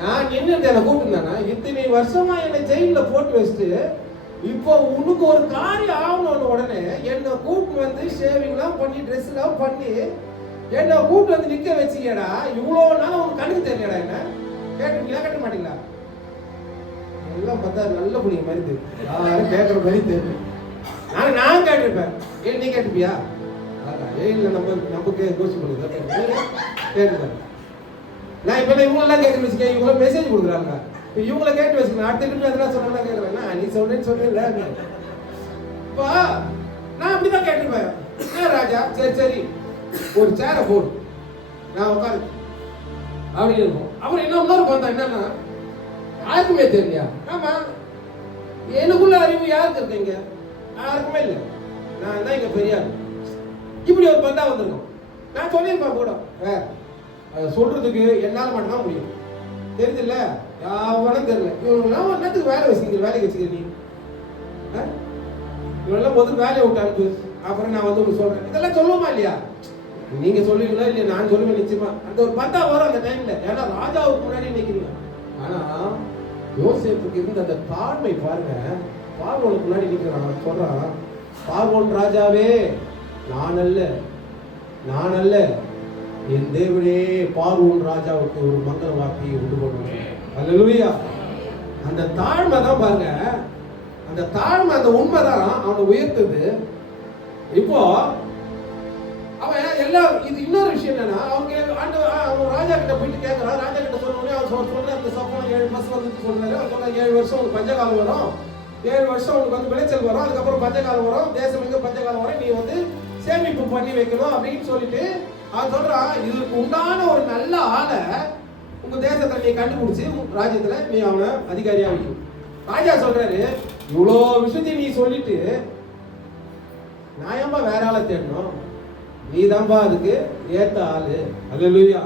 நான் நின்று என்னை கூப்பிட்டுருந்தானா இத்தனை வருஷமா என்னை ஜெயில போட்டு வச்சுட்டு இப்போ உனக்கு ஒரு காரியம் ஆகணும்னு உடனே என்னை கூப்பிட்டு வந்து ஷேவிங்லாம் பண்ணி ட்ரெஸ் எல்லாம் பண்ணி என்னை கூப்பிட்டு வந்து நிக்க வச்சிக்கடா, இவ்வளோ நாள் உனக்கு கண்ணுக்கு தெரியலடா, என்ன கேட்டுருக்கீங்களா கேட்க மாட்டீங்களா? எல்லாம் பார்த்தா நல்ல புள்ளிங்க மாதிரி தெரியும், யாரும் கேட்கற மாதிரி தெரியும். நான் கேட்டிருப்பேன், ஏன் நீ கேட்டுப்பியா? இல்லை நமக்கு கோச்சு பண்ணுது கேட்டுப்பேன். நான் இப்ப இவங்களெல்லாம் கேட்டு வச்சுக்கேன், இவங்க மெசேஜ் கொடுக்குறாங்க, இப்போ இவங்களை கேட்டு வச்சுக்கேன். அடுத்த திருப்பி அதெல்லாம் சொன்னா கேட்குறேன், நீ சொல்றேன்னு சொல்றேன்ல. இப்போ நான் அப்படிதான் கேட்டிருப்பேன், ராஜா சரி சரி ஒரு சேரை போடு நான் உட்காரு அப்படின்னு இருக்கும். அப்புறம் என்ன இன்னொரு பார்த்தா என்னன்னா யாருக்குமே தெரியலையா? ஆமா எனக்குள்ள அறிவு யாருக்கு இருக்கீங்க? யாருக்குமே இல்லை, நான் தான் இங்க பெரியார். இப்படி ஒரு பந்தா வந்திருக்கும். நான் சொல்லியிருப்பேன் கூட, சொல்றதுக்கு என்னால் மட்டும்தான் முடியும், தெரியுதுல்ல, யாவனும் தெரியல. இவங்கெல்லாம் ஒரு நேரத்துக்கு வேலை வச்சுக்கிற, வேலைக்கு வச்சுக்கிற நீ இவெல்லாம் முதல் வேலையை விட்டு அனுப்பு, அப்புறம் நான் வந்து உங்களுக்கு சொல்றேன். இதெல்லாம் சொல்லுவோமா இல்லையா? நீங்க சொல்லுவீங்களா இல்லையா? நான் சொல்லுவேன் நிச்சயமா. அந்த ஒரு பந்தா வரும் அந்த டைம்ல, ஏன்னா ராஜாவுக்கு முன்னாடி நிக்கிறீங்க. ஆனா யோசேப்புக்கு இருந்த அந்த தாழ்மை பாருங்க, பார்வோனுக்கு முன்னாடி நிக்கிறான், சொல்றான், பார்வோன் ராஜாவே நான் அல்ல என் தேவனே பார்வோன் ராஜாவுக்கு ஒரு மங்கள வார்த்தையை உண்டு பண்ணுவேன். அல்லேலூயா. அந்த தாழ்மை தான் பாருங்க, அந்த தாழ்மை, அந்த உண்மை தான் அவனை உயர்த்துது. இப்போ அவன் எல்லாம் இது இன்னொரு விஷயம் என்னன்னா, அவன் ராஜா கிட்ட போயிட்டு கேட்கறான். ராஜா கிட்ட சொன்னோடனே அவன் சொல்ற அந்த சொப்பனம் 7 மாசம் வந்து சொல்றாரு. அவன் சொன்ன 7 வருஷம் உனக்கு பஞ்சகாலம் வரும், 7 வருஷம் உனக்கு வந்து விளைச்சல் வரும், அதுக்கப்புறம் பஞ்சகாலம் வரும், தேசம் எங்க பஞ்சகாலம் வரும், நீ வந்து சேமிப்பு பண்ணி வைக்கணும் அப்படின்னு சொல்லிட்டு அவன் சொல்றான். இதுக்கு உண்டான ஒரு நல்ல ஆளை உங்க தேசத்துல நீ கண்டுபிடிச்சு ராஜ்யத்துல நீ அவனை அதிகாரியா வைக்கணும். ராஜா சொல்றாரு, இவ்வளோ விஷயத்தையும் நீ சொல்லிட்டு நான் ஏன்பா வேற ஆளை தேடணும், நீதான்பா அதுக்கு ஏத்த ஆளு. அல்லேலூயா.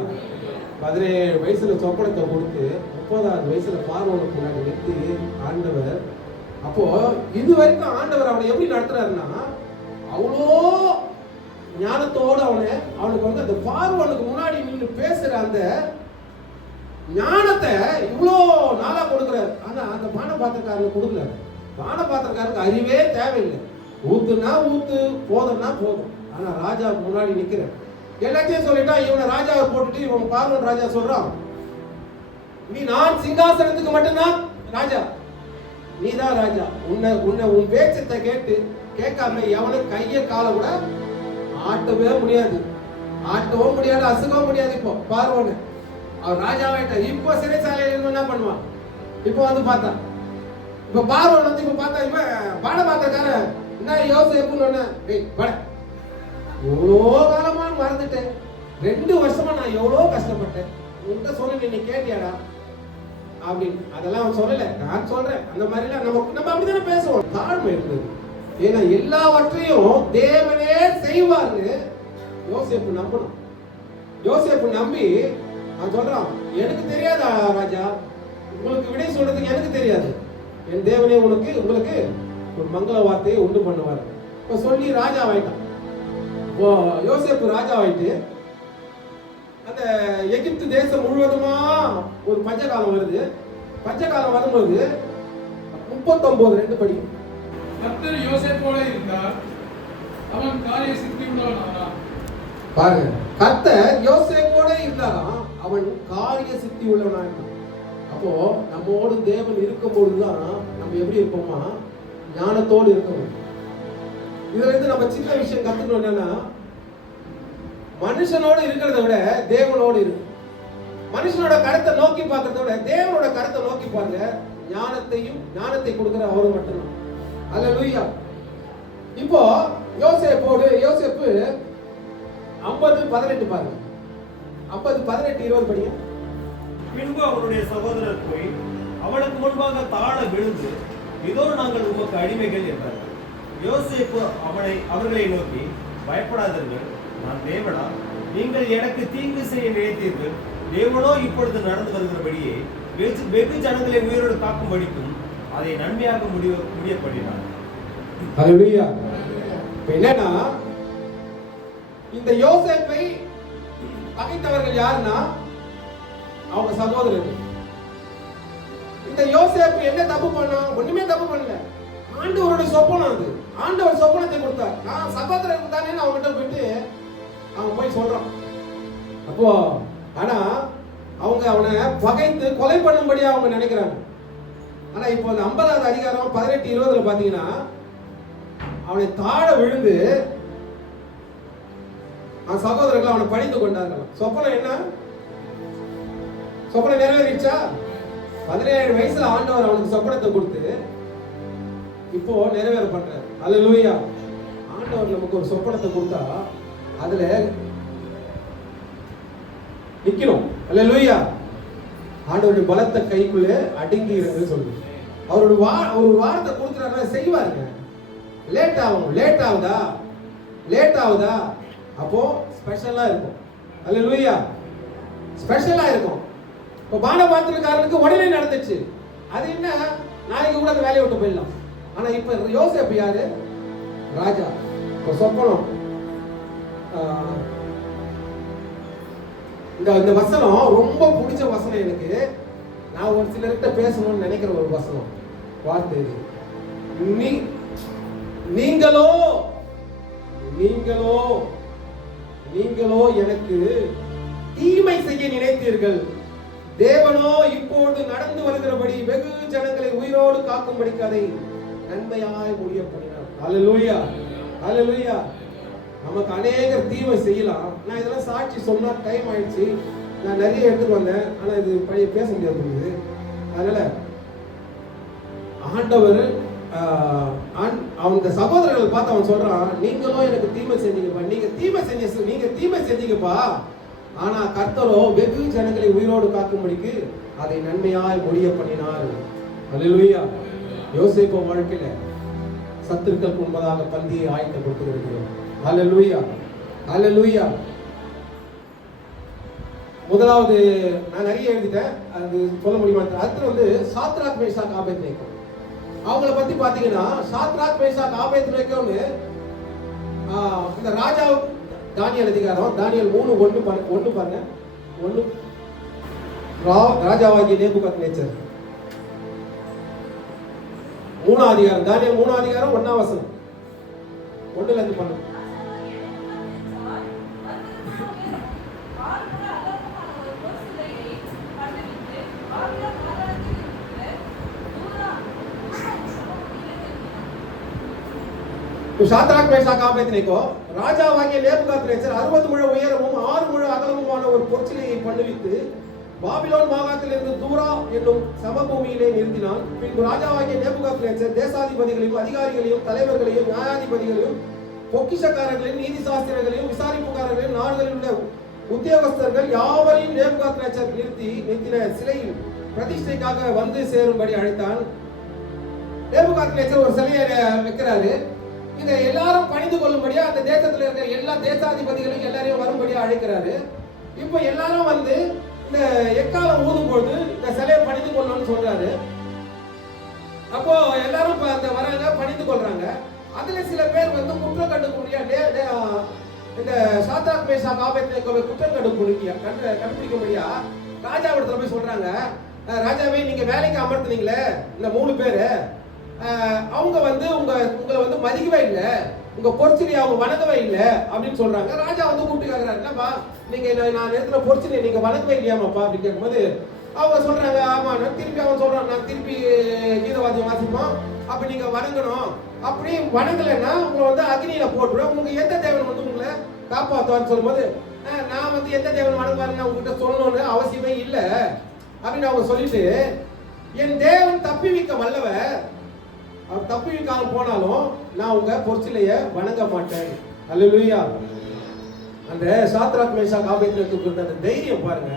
17 வயசுல சொப்பனத்தை கொடுத்து 30வது வயசுல பார்வோனுக்கு முன்னாடி நிறுத்தி ஆண்டவர், அப்போ இது வரைக்கும் ஆண்டவர் அவனை எப்படி நடத்துறாருன்னா, அவ்வளோ ஞானத்தோடு அவனுக்கு வந்து அந்த பார்வோனுக்கு முன்னாடி நின்று பேசுற அந்த ஞானத்தை இவ்வளோ நாளா கொடுக்குறாரு. ஆனா அந்த பானபாத்திரக்காரனுக்கு கொடுக்கல. பானபாத்திரக்காரனுக்கு அறிவே தேவையில்லை. ஊத்துனா ஊத்து, போதும்னா போதும். ஆனா ராஜாவுக்கு முன்னாடி நிக்கிற எல்லாத்தையும் சொல்லிட்டா இவனை ராஜாவை போட்டுட்டு இவன் பார்வன் ராஜா சொல்றான், நீ நான் சிங்காசனத்துக்கு மட்டும்தான் ராஜா, நீதான் ராஜா. உன் பேச்சத்தை கேட்காம எவனும் கைய கால கூட ஆட்டவே முடியாது, ஆட்டவும் முடியாது, அசுகவும் முடியாது. இப்போ பார்வன் அவன் ராஜாவாயிட்ட. இப்போ சிறைசாலையில இருந்து என்ன பண்ணுவான், இப்போ வந்து பார்த்தான். இப்ப பார்வன் வந்து இப்ப பார்த்தா இவன் பானபாத்திரக்கார என்ன யோசேப்புன்னு பட எவ்வளோ காலமா மறந்துட்டேன், 2 வருஷமா நான் எவ்வளோ கஷ்டப்பட்டேன், உன்கிட்ட சொன்ன நீ கேட்டியாடா அப்படின்னு. அதெல்லாம் அவன் சொல்லல, நான் சொல்றேன். அந்த மாதிரிலாம் நம்ம அப்படித்தானே பேசுவோம். தாழ்மை இருந்தது. ஏன்னா எல்லாவற்றையும் தேவனே செய்வார்னு யோசேப்பு நம்பணும். யோசேப்பு நம்பி அவன் சொல்றான், எனக்கு தெரியாதா ராஜா, உங்களுக்கு விடை சொல்றதுக்கு எனக்கு தெரியாது, என் தேவனே உங்களுக்கு ஒரு மங்கள வார்த்தையை உண்டு பண்ணுவார். இப்ப சொல்லி ராஜாவாயிட்டான். யோசேப்பு ராஜாவாயிட்டு அந்த எகிப்து தேசம் முழுவதுமா ஒரு பஞ்சகாலம் வருது. பஞ்சகாலம் வரும்போது 39:2 படிக்கும். கர்த்தர் யோசேப்போட இருந்தார், அவன் காரிய சித்தி உள்ளவனானான். பாருங்க, கர்த்தர் யோசேப்போட இருந்தாராம், அவன் காரிய சித்தி உள்ளவனா இருந்தான். அப்போ நம்மோடு தேவன் இருக்கும்போதுதான் நம்ம எப்படி இருப்போமா, ஞானத்தோடு இருக்கணும். இதுல இருந்து நம்ம சின்ன விஷயம் கத்துக்கணும். என்னன்னா, மனுஷனோடு இருக்கிறத விட தேவனோடு இருக்கு. மனுஷனோட கருத்தை நோக்கி பார்க்கறத விட தேவனோட கருத்தை நோக்கி பாருங்க. ஞானத்தை கொடுக்கிற அவரு மட்டும்தான். அல்லேலூயா. இப்போ யோசேப்பு 50:18 பாருங்க. 50:18-20 படிங்க. பின்பு அவனுடைய சகோதரர் போய் அவனுக்கு முன்பாக தாழ விழுந்து, இதோ நாங்கள் உமக்கு அடிமைகள் என்றார்கள். யோசேப்பு அவர்களை நோக்கி, பயப்படாதீர்கள், நான் தேவனா, நீங்கள் எனக்கு தீங்கு செய்ய நினைத்தீர்கள், தேவனோ இப்பொழுது நடந்து வருகிறபடியே வெகு ஜனங்களை உயிரோடு காக்கும்படிக்கும் அதை நன்மையாக முடிய பண்ணினார். அல்லேலூயா. என்னன்னா, இந்த யோசேப்பை பகைத்தவர்கள் யாருன்னா அவங்க சகோதரர்கள். இந்த யோசேப்பு என்ன தப்பு பண்ணா? ஒண்ணுமே தப்பு பண்ணல. ஆண்டவருடைய சொப்பனம் அது. ஆண்டவர் சொப்பனத்தை கொடுத்தார். நான் சகோதரன் தானே அவங்ககிட்ட போயிட்டு அவன் போய் சொல்றான். அப்போ ஆனா அவங்க அவனை பகைத்து கொலை பண்ணும்படியா அவங்க நினைக்கிறாங்க. ஆனா இப்போ அந்த 50வது அதிகாரம் 18-20 பாத்தீங்கன்னா, அவனை தாழ விழுந்து அவன் சகோதரர்கள் அவனை பணிந்து கொண்டார்கள். சொப்பனம் என்ன? சொப்பனம் நிறைவேறிச்சா? 17 வயசுல ஆண்டவர் அவனுக்கு சொப்பனத்தை கொடுத்து இப்போ நிறைவேற பண்றாரு. அல்லேலூயா. ஆண்டவர் நமக்கு ஒரு சொப்பனத்தை கொடுத்தா அதுல நிக்கணும். அல்லேலூயா. ஆண்டவருடைய பலத்த கைக்குள்ளே அடங்கி இருந்து சொல்லுங்க. அவரோட ஒரு வார்த்தை கொடுக்குறாருன்னா செய்வாருங்க. லேட் ஆகுதா அப்போ ஸ்பெஷலா இருக்கும். அல்லேலூயா. ஸ்பெஷலா இருக்கும். இப்போ பானபாத்திரக்காரனுக்கு உடனே நடந்துச்சு. அது என்ன, நாளைக்கு கூட அந்த வேலையை விட்டு போயிடலாம். ஆனா இப்ப யோசேப்பு யாரு? ராஜா. இப்போ சொப்பனம் இந்த வசனம் ரொம்ப பிடிச்ச வசனம் எனக்கு. நான் ஒரு சிலர்கிட்ட பேசணும்னு நினைக்கிற ஒரு வசனம் வார்த்தை இது. நீங்களோ எனக்கு தீமை செய்ய நினைத்தீர்கள், தேவனோ இப்போது நடந்து வருகிறபடி வெகு ஜனங்களை உயிரோடு காக்கும்படிக்கு அதை நன்மையாய் முடிய பண்ணினார். அல்லேலூயா. அல்லேலூயா. நமக்கு அநேகர் தீமை செய்யலாம். நான் இதெல்லாம் சாட்சி சொன்னா டைம் ஆயிடுச்சு. நான் நிறைய எடுத்துட்டு வந்தேன், ஆனா இது பழைய பேச முடியாது. அதனால ஆண்டவர் அந்த சகோதரர்கள் பார்த்து அவன் சொல்றான், நீங்களும் எனக்கு தீமை செஞ்சீங்கப்பா, நீங்க தீமை செஞ்சீங்கப்பா, ஆனா கர்த்தரோ வெகு ஜனங்களை உயிரோடு காக்கும்படிக்கு அதை நன்மையாய் முடிய பண்ணினார். அல்லேலூயா. யோசேப்பு வாழ்க்கையில சத்துருக்களுக்கு முன்பதாக பந்தியை ஆயத்தப்படுத்தி இருக்கிறோம். ஹல்லேலூயா, ஹல்லேலூயா. முதலாவது நான் நிறைய எழுதிட்டேன், அது சொல்ல முடியுமா? அடுத்து வந்து சாத்ராக் மேஷாக் ஆபேத்நேகோ. அவங்கள பத்தி பாத்தீங்கன்னா சாத்ராக் மேஷாக் ஆபேத்நேகோன்னு இந்த ராஜா தானியேல் அதிகாரம் தானியேல் 3:1 பாருங்க. 1 ராஜாவாகிய நேபுகாத்நேச்சர் 3ஆம் அதிகாரம் தானியேல் 3ஆம் அதிகாரம் 1ஆம் வசனம் 1ல இருந்து பண்ணு. சாத்ராக் மேஷாக் ஆபேத்நேகோ ராஜாவாகிய நேபுகாத்நேச்சர் 60 முழ உயரமும் 6 முழ அகலமுமான ஒரு பொற்சிலையை பண்ணுவித்து பாபிலோன் மாகாணத்திலிருந்து தூரா என்னும் சமபூமியிலே நிறுத்தினான். பின்பு ராஜாவாகிய நேபுகாத்நேச்சர் தேசாதிபதிகளையும் அதிகாரிகளையும் தலைவர்களையும் நியாயாதிபதிகளையும் பொக்கிஷக்காரர்களையும் நீதி சாஸ்திரங்களையும் விசாரிப்புக்காரர்களையும் நாடுகளில் உள்ள உத்தியோகஸ்தர்கள் யாவரையும் நேபுகாத்நேச்சர் நிறுத்தின சிலையில் பிரதிஷ்டைக்காக வந்து சேரும்படி அழைத்தான். நேபுகாத்நேச்சர் ஒரு சிலையை வைக்கிறாரு. இத எல்லாரும் பணிந்து கொள்ளும்படியா அந்த தேசத்துல இருக்கிற எல்லா தேசாதிபதிகளையும் எல்லாரையும் வரும்படியா அழைக்கிறாரு. இப்போ எல்லாரும் வந்து இந்த எக்காலம் ஊதும் பொழுது இந்த சிலையை பணிந்து கொள்ளணும்னு சொல்றாரு. அப்போ எல்லாரும் அந்த வராங்க, பணிந்து கொள்றாங்க. அதுல சில பேர் வந்து குற்றம் கண்டுபிடிக்க இந்த சாத்ராக் மேஷாக் ஆபேத்நேகோவை குற்றம் கண்டுபிடிக்கும்படியா ராஜாவிடத்துல போய் சொல்றாங்க, ராஜாவே நீங்க வேலைக்கு அமர்த்துனீங்களே இந்த 3 பேரு, அவங்க வந்து உங்களை வந்து மதிக்கவே இல்லை, உங்க பொற்சிலையை அவங்க வணங்கவே இல்லை அப்படின்னு சொல்றாங்க. ராஜா வந்து கூப்பிட்டு கேட்கிறாரு, என்னப்பா நீங்க நான் நேரத்துல பொற்சிலையை நீங்க வணங்கவே இல்லையாமாப்பா அப்படின்னு கேட்கும்போது அவங்க சொல்றாங்க, ஆமா. திருப்பி அவன் சொல்றான், நான் திருப்பி கீதவாதியம் வாசிப்போம், அப்ப நீங்க வணங்கணும், அப்படி வணங்கலைன்னா உங்களை வந்து அக்னியில போட்டுருவேன், உங்களுக்கு எந்த தேவன் வந்து உங்களை காப்பாற்றுவான்னு சொல்லும்போது நான் வந்து எந்த தேவன் வணங்குவாருன்னு உங்ககிட்ட சொல்லணும்னு அவசியமே இல்லை அப்படின்னு அவங்க சொல்லிட்டு, என் தேவன் தப்பிவிக்க வல்லவர், அவர் தப்பிவிக்காம போனாலும் நான் உங்க பொற்சிலையை வணங்க மாட்டேன். அல்லேலூயா. அந்த சாத்ராக் மேஷாக் ஆபேத்நேகோவுக்கு இருந்த அந்த தைரியம் பாருங்க.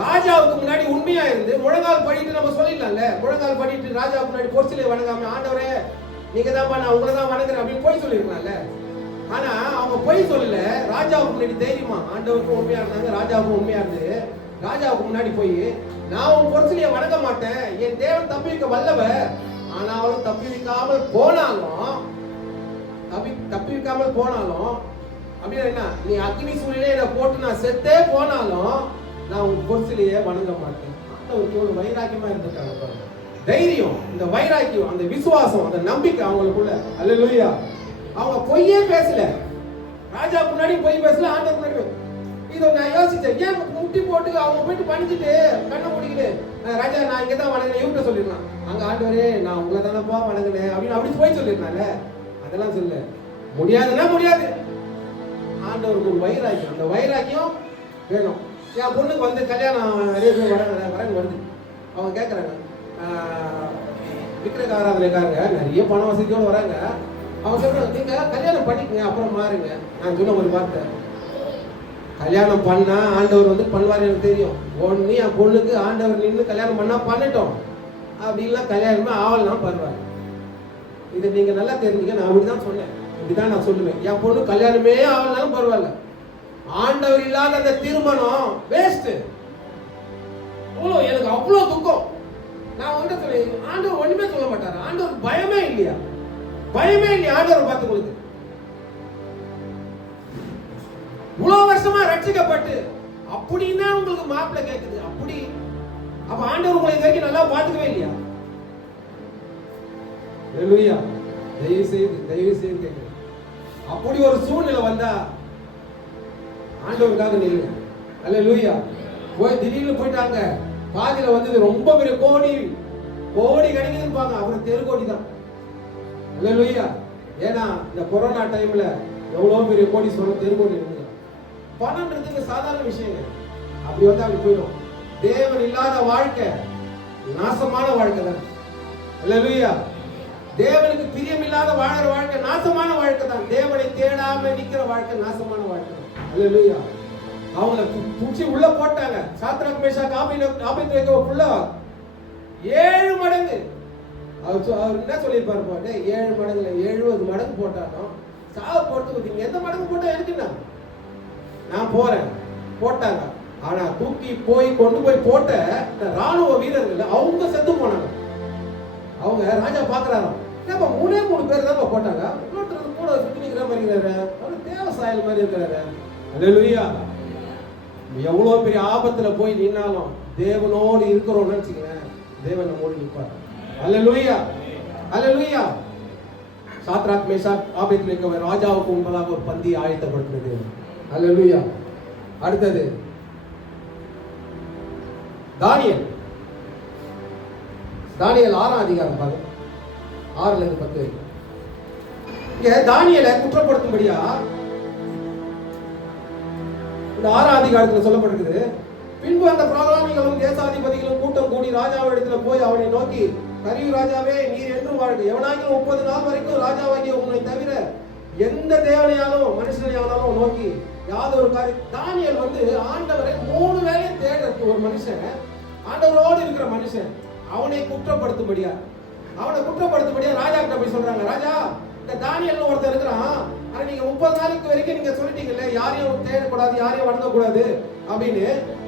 ராஜாவுக்கு முன்னாடி உண்மையா இருந்து முழங்கால் படிட்டு நம்ம சொல்லிடலாம்ல, முழங்கால் படிட்டு ராஜாவுக்கு முன்னாடி பொற்சிலையை வணங்காம, ஆண்டவரே நீங்க தான்ப்பா நான் உங்களை தான் வணங்குறேன் அப்படின்னு போய் சொல்லிருக்கலாம்ல. ஆனா அவங்க போய் சொல்லல, ராஜாவுக்கு முன்னாடி தைரியமா, ஆண்டவருக்கும் உண்மையா இருந்தாங்க, ராஜாவுக்கும் உண்மையா இருந்து ராஜாவுக்கு முன்னாடி போய் நான் உன் பொற்சிலையை வணங்க மாட்டேன், என் தேவன் தப்பிவிக்க வல்லவர், ஆனாலும் தப்பிவிக்காமல் போனாலும் அப்படின்னா என்ன, நீ அக்னி சூழ்நிலையை என்னை போட்டு நான் செத்தே போனாலும் நான் உன் பொற்சிலையை வணங்க மாட்டேன். ஆண்டவருக்கு ஒரு வைராக்கியமா இருந்திருக்காங்க பாருங்க. தைரியம், இந்த வைராக்கியம், அந்த விசுவாசம், அந்த நம்பிக்கை அவங்களுக்குள்ள. அல்லேலூயா. அவங்க பொய்யே பேசல, ராஜா முன்னாடி பொய் பேசல, ஆண்டவர் முன்னாடி. இதை நான் யோசிச்சேன், ஏன் முட்டி போட்டு அவங்க போயிட்டு பணிச்சுட்டு கண்ணை முடிக்கிட்டு, ராஜா நான் இங்க தான் வணங்கினேன் இவங்க சொல்லிடலாம், அங்க ஆண்டவரே நான் உங்களை தானப்பா வணங்கினேன் அப்படின்னு அப்படி போய் சொல்லிருந்தால. அதெல்லாம் சொல்ல முடியாதுன்னா முடியாது. ஆண்டவருக்கு ஒரு வைராக்கியம், அந்த வைராக்கியம் வேணும். என் பொண்ணுக்கு வந்து கல்யாணம் நிறைய பேர் வரங்க வருது. அவங்க கேட்கறாங்க, விக்கிரக ஆராதனைக்காரங்க நிறைய பண வசதியோடு வராங்க. அவங்க சொல்றாங்க, நீங்க கல்யாணம் பண்ணிக்கங்க அப்புறம் மாறுங்க. நான் சொன்ன ஒரு வார்த்தை, கல்யாணம் பண்ணா ஆண்டவர் வந்து பண்ணுவார் எனக்கு தெரியும். ஒன்னு என் பொண்ணுக்கு ஆண்டவர் நின்று கல்யாணம் பண்ணா பண்ணட்டும், அப்படின்லாம் கல்யாணமே ஆவல்னா பரவாயில்ல. இதை நீங்க நல்லா தெரிஞ்சுக்க. நான் அப்படிதான் சொன்னேன், இப்படிதான் நான் சொல்லுவேன். என் பொண்ணு கல்யாணமே ஆவல்னாலும் பரவாயில்ல, ஆண்டவர் இல்லாத அந்த திருமணம் வேஸ்ட். எனக்கு அவ்வளவு துக்கம். நான் உங்ககிட்ட சொல்றேன், ஆண்டவர் ஒண்ணுமே சொல்ல மாட்டாரு. ஆண்டவர் பயமே இல்லையா? பயமே இல்லையா ஆண்டவர் பார்த்து உங்களுக்கு? இவ்வளவு வருஷமா ரட்சிக்கப்பட்டு அப்படின்னா உங்களுக்கு மாப்பிள்ளை கேட்குது அப்படி, அப்ப ஆண்டவர் உங்களை இது வரைக்கும் நல்லா பார்த்துக்கவே இல்லையா? அல்லேலூயா. தயவு செய்து கேட்கிறேன். அப்படி ஒரு சூழ்நிலை வந்தா ஆண்டவருக்காக நில்லுங்க. அல்லேலூயா. போய் திடீர்னு போயிட்டாங்க, பாதியில வந்தது ரொம்ப பெரிய கோடி கிடைக்குதுன்னு பாங்க, அப்புறம் தெருக்கோடி தான். அல்லேலூயா. ஏன்னா இந்த கொரோனா டைம்ல எவ்வளவு பெரிய கோடி சொல்ல தெருக்கோடி இருந்தது. பணம்ன்றதுக்கு சாதாரண விஷயங்க. அப்படி வந்து அப்படி போயிடும். தேவன் இல்லாத வாழ்க்கை நாசமான வாழ்க்கை தான். அல்லேலூயா. தேவனுக்கு பிரியம் இல்லாத வாழற வாழ்க்கை நாசமான வாழ்க்கை தான். தேவனை தேடாம நிக்கிற வாழ்க்கை நாசமான வாழ்க்கை. அல்லேலூயா. அவங்கள புடிச்சு உள்ள போட்டாங்க. சாத்ராக் மேஷாக் ஆபேத்நேகோவுக்குள்ள 7 மடங்கு அவர் என்ன சொல்லியிருப்பாரு போட்டு 7 மடங்குல 70 மடங்கு போட்டாலும் சாவ போறதுக்கு நீங்க எந்த மடங்கு போட்டா இருக்குன்னா நான் போறேன் போட்டாங்க. ஆனா தூக்கி போய் கொண்டு போய் போட்ட ராணுவ வீரர்கள் அவங்க செத்து போனாங்க. அவங்க ராஜா பாக்குறாராம், ஏப்பா 3 பேர் தான் போட்டாங்க, இன்னொருத்தர் கூட சுத்தி நிக்கிற மாதிரி இருக்கிறாரு, அவர் தேவ சாயல் மாதிரி இருக்கிறாரு. அல்லேலூயா. எவ்வளவு பெரிய ஆபத்துல போய் நின்னாலும் தேவனோடு இருக்கிறோம்னு நினைச்சுக்கிறேன், தேவன் நம்மோடு நிற்பார். அல்லேலூயா, அல்லேலூயா. சாத்ராக் மேஷாக் ஆபேத்நேகோ ராஜாவுக்கு முன்பதாக ஒரு பந்தி ஆயத்தப்படுத்துறது. அல்லேலூயா. அடுத்தது தானியேல் 6ஆம் அதிகாரம் பாருங்க, 6ல இருந்து 10 வரைக்கும். இங்க தானியேலை குற்றப்படுத்தும்படியா இந்த 6ஆம் அதிகாரத்துல சொல்லப்பட்டிருக்குது. பின்பு அந்த பிரதானிகளும் தேசாதிபதிகளும் கூட்டம் கூடி ராஜாவிடத்துல போய் அவனை நோக்கி, கரியூ ராஜாவே, நீர் என்றும் வாழ்க. எவனாகிலும் 30 நாள் வரைக்கும் ராஜாவாகிய உன்னை தவிர எந்த தேவனையாலும் மனுஷனையானாலும் நோக்கி யாதொரு காரியம். தானியேல் ஆண்டவரை 3 வேளையும் தேடுறது ஒரு மனுஷன், ஆண்டவரோடு இருக்கிற மனுஷன். அவனை குற்றப்படுத்தும்படியா ராஜா கிட்ட போய் சொல்றாங்க, ராஜா இந்த தானியேல் ஒருத்தர் இருக்கிறான், ஆனா நீங்க 30 நாளைக்கு வரைக்கும் நீங்க சொல்லிட்டீங்கல்ல யாரையும் தேடக்கூடாது, யாரையும் வணங்கக்கூடாது அப்படின்னு.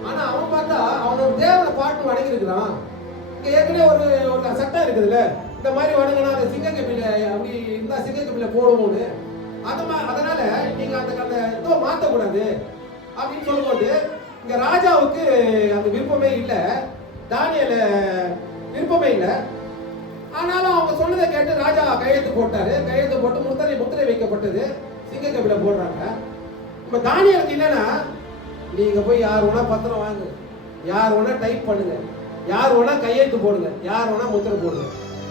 ஆனா அவன் பார்த்தா அவனோட தேவனை பாட்டு வணங்கி இருக்கிறான். இங்க ஏற்கனவே ஒரு சட்டம் இருக்குதுல்ல, இந்த மாதிரி வணங்கினா அந்த சிங்கக்கப்பில அப்படி இருந்தா சிங்கக்கப்பில போடுவோம்னு. அதனால நீங்க அந்த இதோ மாத்தக்கூடாது அப்படின்னு சொல்லும்போது இங்க ராஜாவுக்கு அந்த விருப்பமே இல்லை, தானியேல் விருப்பமே இல்லை. ஆனாலும் அவங்க சொன்னதை கேட்டு ராஜா கையெழுத்து போட்டாரு. கையெழுத்து போட்டு முத்திரை வைக்கப்பட்டது, சிங்கக்கப்பில போடுறாங்க. இப்ப தானியேலுக்கு என்னன்னா, நீங்க போய் யார் வேணா பத்திரம் வாங்க, யார் வேணா டைப் பண்ணுங்க, யார் வேணா கையெழுத்து போடுங்க, யார் வேணா முத்திரை போடுங்க.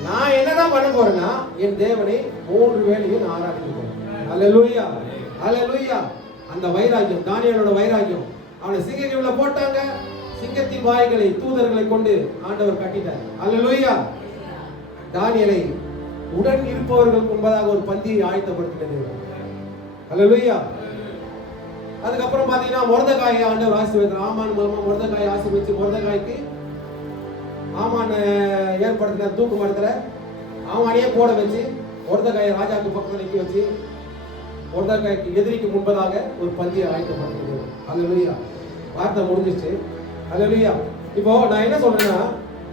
நான் என்னதான் பண்ண போறேன்னா என் தேவனை 3 வேளையும் நான் ஆராதிக்க போறேன். அல்லேலூயா, அல்லேலூயா. அந்த வைராக்கியம், தானியேலோட வைராக்கியம். அவனை சிங்கக்கப்பில போட்டாங்க, சிங்கத்தின் வாய்களை தூதர்களை கொண்டு ஆண்டவர் கட்டிட்டார். அல்லேலூயா. தானியேலை உடன் இருப்பவர்களுக்கு முன்பதாக ஒரு பந்தியை ஆயத்தப்படுத்தினது. அல்லேலூயா. அதுக்கப்புறம் பாத்தீங்கன்னா மொர்தெகாயை ஆண்டவர் ஆசீர்வதித்தார். ஆமான் மூலமா மொர்தெகாயை ஆசீர்வதிச்சு மொர்தெகாய்க்கு ஆமான ஏற்படுத்தின தூக்கு மரத்துல ஆமானையே போட வச்சு மொர்தெகாயை ராஜாவுக்கு பக்கத்துல நிக்க வச்சு மொர்தெகாய்க்கு எதிரிக்கு முன்பதாக ஒரு பந்தியை ஆயத்தப்படுத்தினது. அல்லேலூயா. வார்த்தை முடிஞ்சிச்சு. அல்லேலூயா. இப்போ நான் என்ன சொல்றேன்னா,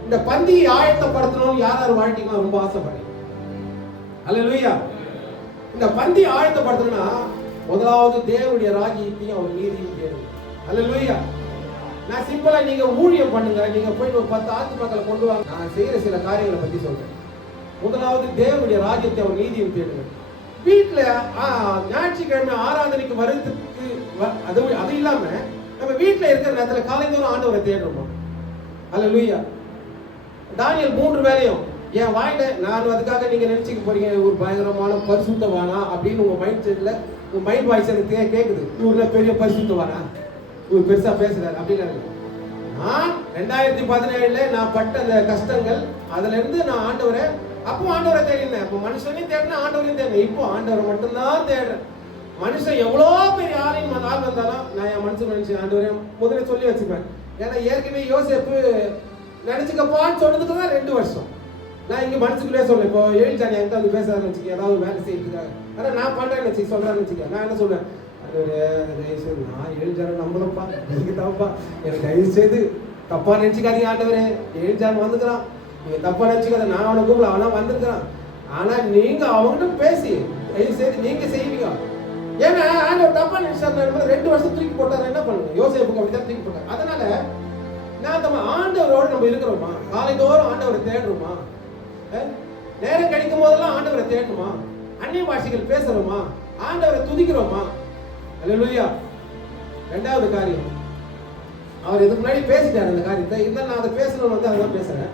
இந்த பந்தியை ஆயத்தப்படுத்தணும்னு யார் வாழ்க்கைக்கு ரொம்ப ஆசைப்படுறேன். அல்லேலூயா. இந்த பந்தி ஆயத்தப்படுத்தணும்னா முதலாவது தேவனுடைய ராஜ்யத்தையும் அவர் நீதியும் தேடும். அல்லேலூயா. நான் சிம்பிளா நீங்க ஊழியம் பண்ணுங்க, நீங்க போய் ஒரு 10 ஆத்து மக்களை கொண்டு வாங்க, நான் செய்யற சில காரியங்களை பத்தி சொல்றேன். முதலாவது தேவனுடைய ராஜ்யத்தை அவர் நீதியும் தேடுங்க. வீட்டுல ஞாயிற்றுக்கிழமை ஆராதனைக்கு வருவதற்கு அது இல்லாம நம்ம வீட்டுல இருக்கிற நேரத்துல காலைந்தோறும் ஆண்டவரை தேடுறோமா? அல்லேலூயா. தானியேல் 3 வேளையும் என் வாயில, நான் அதுக்காக நீங்க நினைச்சுக்க போறீங்க ஒரு பயங்கரமான பரிசுத்தவானா அப்படின்னு உங்க மைண்ட் செட்ல உங்க மைண்ட் வாய்ஸ் எனக்கு கேக்குது, இவர்ல பெரிய பரிசுத்தவானா, இவர் பெருசா பேசுறாரு அப்படின்னு. நான் 2017 நான் பட்ட அந்த கஷ்டங்கள், அதுல இருந்து நான் ஆண்டவரை தேடினேன். அப்போ மனுஷனையும் தேடினேன், ஆண்டவரையும் தேடினேன். இப்போ ஆண்டவரை மட்டும்தான் தேடுறேன். மனுஷன் எவ்வளோ பெரிய ஆள் வந்தாலும் நான் என் மனுஷன் ஆண்டவரை முதல்ல சொல்லி வச்சுப்பேன். ஏன்னா ஏற்கனவே யோசேப்பு நினைச்சுக்கப்பான்னு சொன்னதுக்கு தான் 2 வருஷம் நான் இங்க மனசுக்குள்ளே சொல்றேன். இப்போ ஏழிச்சாணி என்கிட்ட வந்து பேசுறாருன்னு வச்சுக்க, ஏதாவது வேலை செய்யறதுக்காக, ஆனா நான் பண்றேன்னு வச்சு சொல்றாருன்னு வச்சுக்க, நான் என்ன சொல்றேன், நான் ஏழிச்சாணி நம்பலப்பா, நீங்க தான்ப்பா, எனக்கு தயவு செய்து தப்பா நினைச்சுக்காதீங்க ஆண்டவரே, ஏழிச்சாணி வந்துக்கிறான், நீங்க தப்பா நினைச்சுக்காத, நான் அவனை கூப்பிட அவனா வந்திருக்கிறான், ஆனா நீங்க அவங்ககிட்ட பேசி தயவு செய்து நீங்க செய்வீங்க. ஏன்னா ஆண்டவர் தப்பா நினைச்சாரு 2 வருஷம் தூக்கி போட்டாரு. என்ன பண்ணுங்க, யோசேப்புக்கு அப்படிதான் தூக்கி போட்டாரு. அதனால நான் நம்ம ஆண்டவரோடு நம்ம இருக்கிறோமா, காலைதோறும் ஆண்டவரை தேடுறோமா, நேரம் கிடைக்கும் போதெல்லாம் ஆண்டவரை தேடணுமா, அந்நிய பாஷைகள் பேசுறோமா, ஆண்டவரை துதிக்கிறோமா? அல்லேலூயா. 2வது காரியம், அவர் இதுக்கு முன்னாடி பேசிட்டாரு அந்த காரியத்தை, இருந்தாலும் நான் அதை பேசணும்னு அதான் பேசுறேன்.